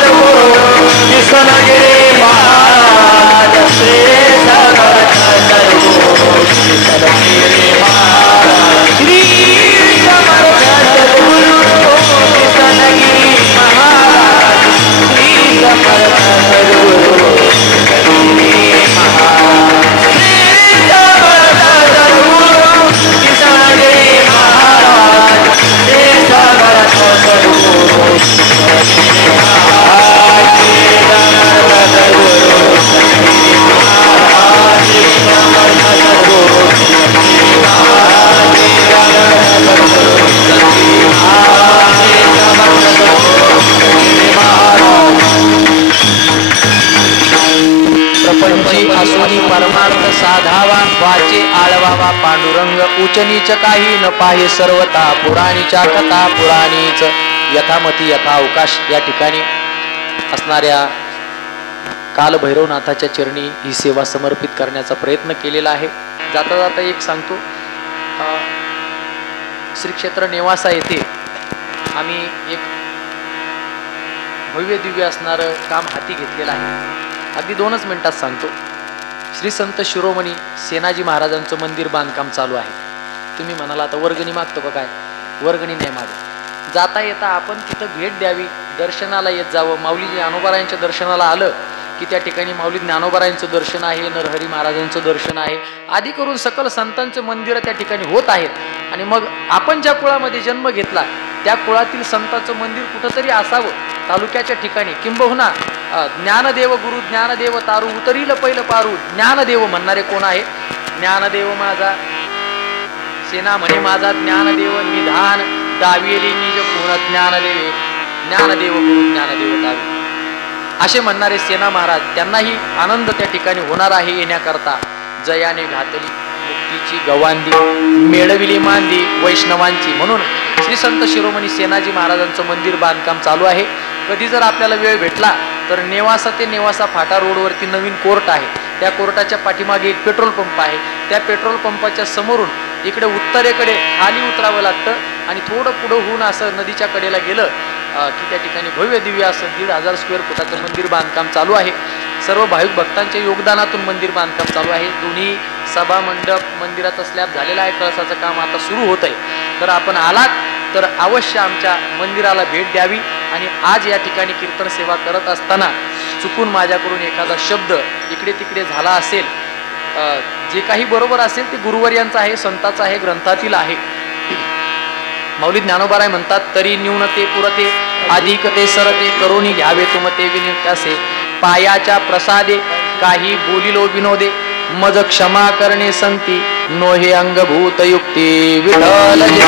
साधावा वाचे आळवावा पांडुरंग उच नीच काही न पाहे सर्वता पुराणीच्या कथा पुराणीच यथामती यथा अवकाश या ठिकाणी असणाऱ्या काल भैरवनाथाच्या चरणी ही सेवा समर्पित करण्याचा प्रयत्न केलेला आहे. जाता जाता एक सांगतो, श्री क्षेत्र नेवासा येथे आम्ही एक भव्य दिव्य असणारं काम हाती घेतलेलं आहे. अगदी 2च मिनिटात सांगतो. श्री संत शिरोमणी सेनाजी महाराजांचं मंदिर बांधकाम चालू आहे. तुम्ही म्हणाला आता वर्गणी मागतो का काय? वर्गणी नाही मागत. जाता येता आपण तिथं भेट द्यावी, दर्शनाला येत जावं. माऊली ज्ञानोबारायांच्या दर्शनाला आलं की त्या ठिकाणी माऊली ज्ञानोबारायांचं दर्शन आहे, नरहरी महाराजांचं दर्शन आहे, आदी करून सकल संतांचे मंदिरं त्या ठिकाणी होत आहेत. आणि मग आपण ज्या कुळामध्ये जन्म घेतला त्या कुळातील संतांचं मंदिर कुठंतरी असावं तालुक्याच्या ठिकाणी. किंबहुना ज्ञानदेव गुरु ज्ञानदेव तारू उतरील पहिलं पारू ज्ञानदेव म्हणणारे कोण आहे? ज्ञानदेव माझा सेना म्हणे माझा ज्ञानदेव निधान दाविली निज पूर्ण ज्ञानदेवे ज्ञानदेव गुरु ज्ञानदेव तारू असे म्हणणारे सेना महाराज, त्यांनाही आनंद त्या ठिकाणी होणार आहे येण्याकरता. जयाने घातली मुक्तीची गवांदी मेळविली मांदी वैष्णवांची. म्हणून श्री संत शिरोमणी सेनाजी महाराजांचं मंदिर बांधकाम चालू आहे. कधी जर आपल्याला वेळ भेटला तर नेवासा ते नेवासा फाटा रोडवरती नवीन कोर्ट आहे. त्या कोर्टाच्या पाठीमागे एक पेट्रोल पंप आहे. त्या पेट्रोल पंपाच्या समोरून इकडे उत्तरेकडे खाली उतरावं लागतं आणि थोडं पुढं होऊन असं नदीच्या कडेला गेलं की त्या ठिकाणी भव्य दिव्य असं 1,500 स्क्वेअर फुटाचं मंदिर बांधकाम चालू आहे. सर्व भाविक भक्तांच्या योगदानातून मंदिर बांधकाम चालू आहे. दोन्ही सभा मंडप मंदिराचा स्लॅब झालेला आहे. कळसाचं काम आता सुरू होत आहे. तर आपण आलात तर अवश्य आमच्या मंदिराला भेट द्यावी. आणि आज या ठिकाणी कीर्तन सेवा करत असताना चुकून माझ्याकडून एखादा शब्द इकडे तिकडे झाला असेल, जे काही बरोबर असेल ते गुरुवर्यांचं आहे, संताचं आहे, ग्रंथातील आहे. माऊली ज्ञानोबाराय म्हणतात, तरी न्यूनते पुरते अधिकते सरते करोनी घ्यावे तुमते विनित्यासे पायाच्या प्रसादे काही बोलिलो विनोदे मज क्षमा करणे संती नोहे अंगभूत युक्ती विठ्ठल जय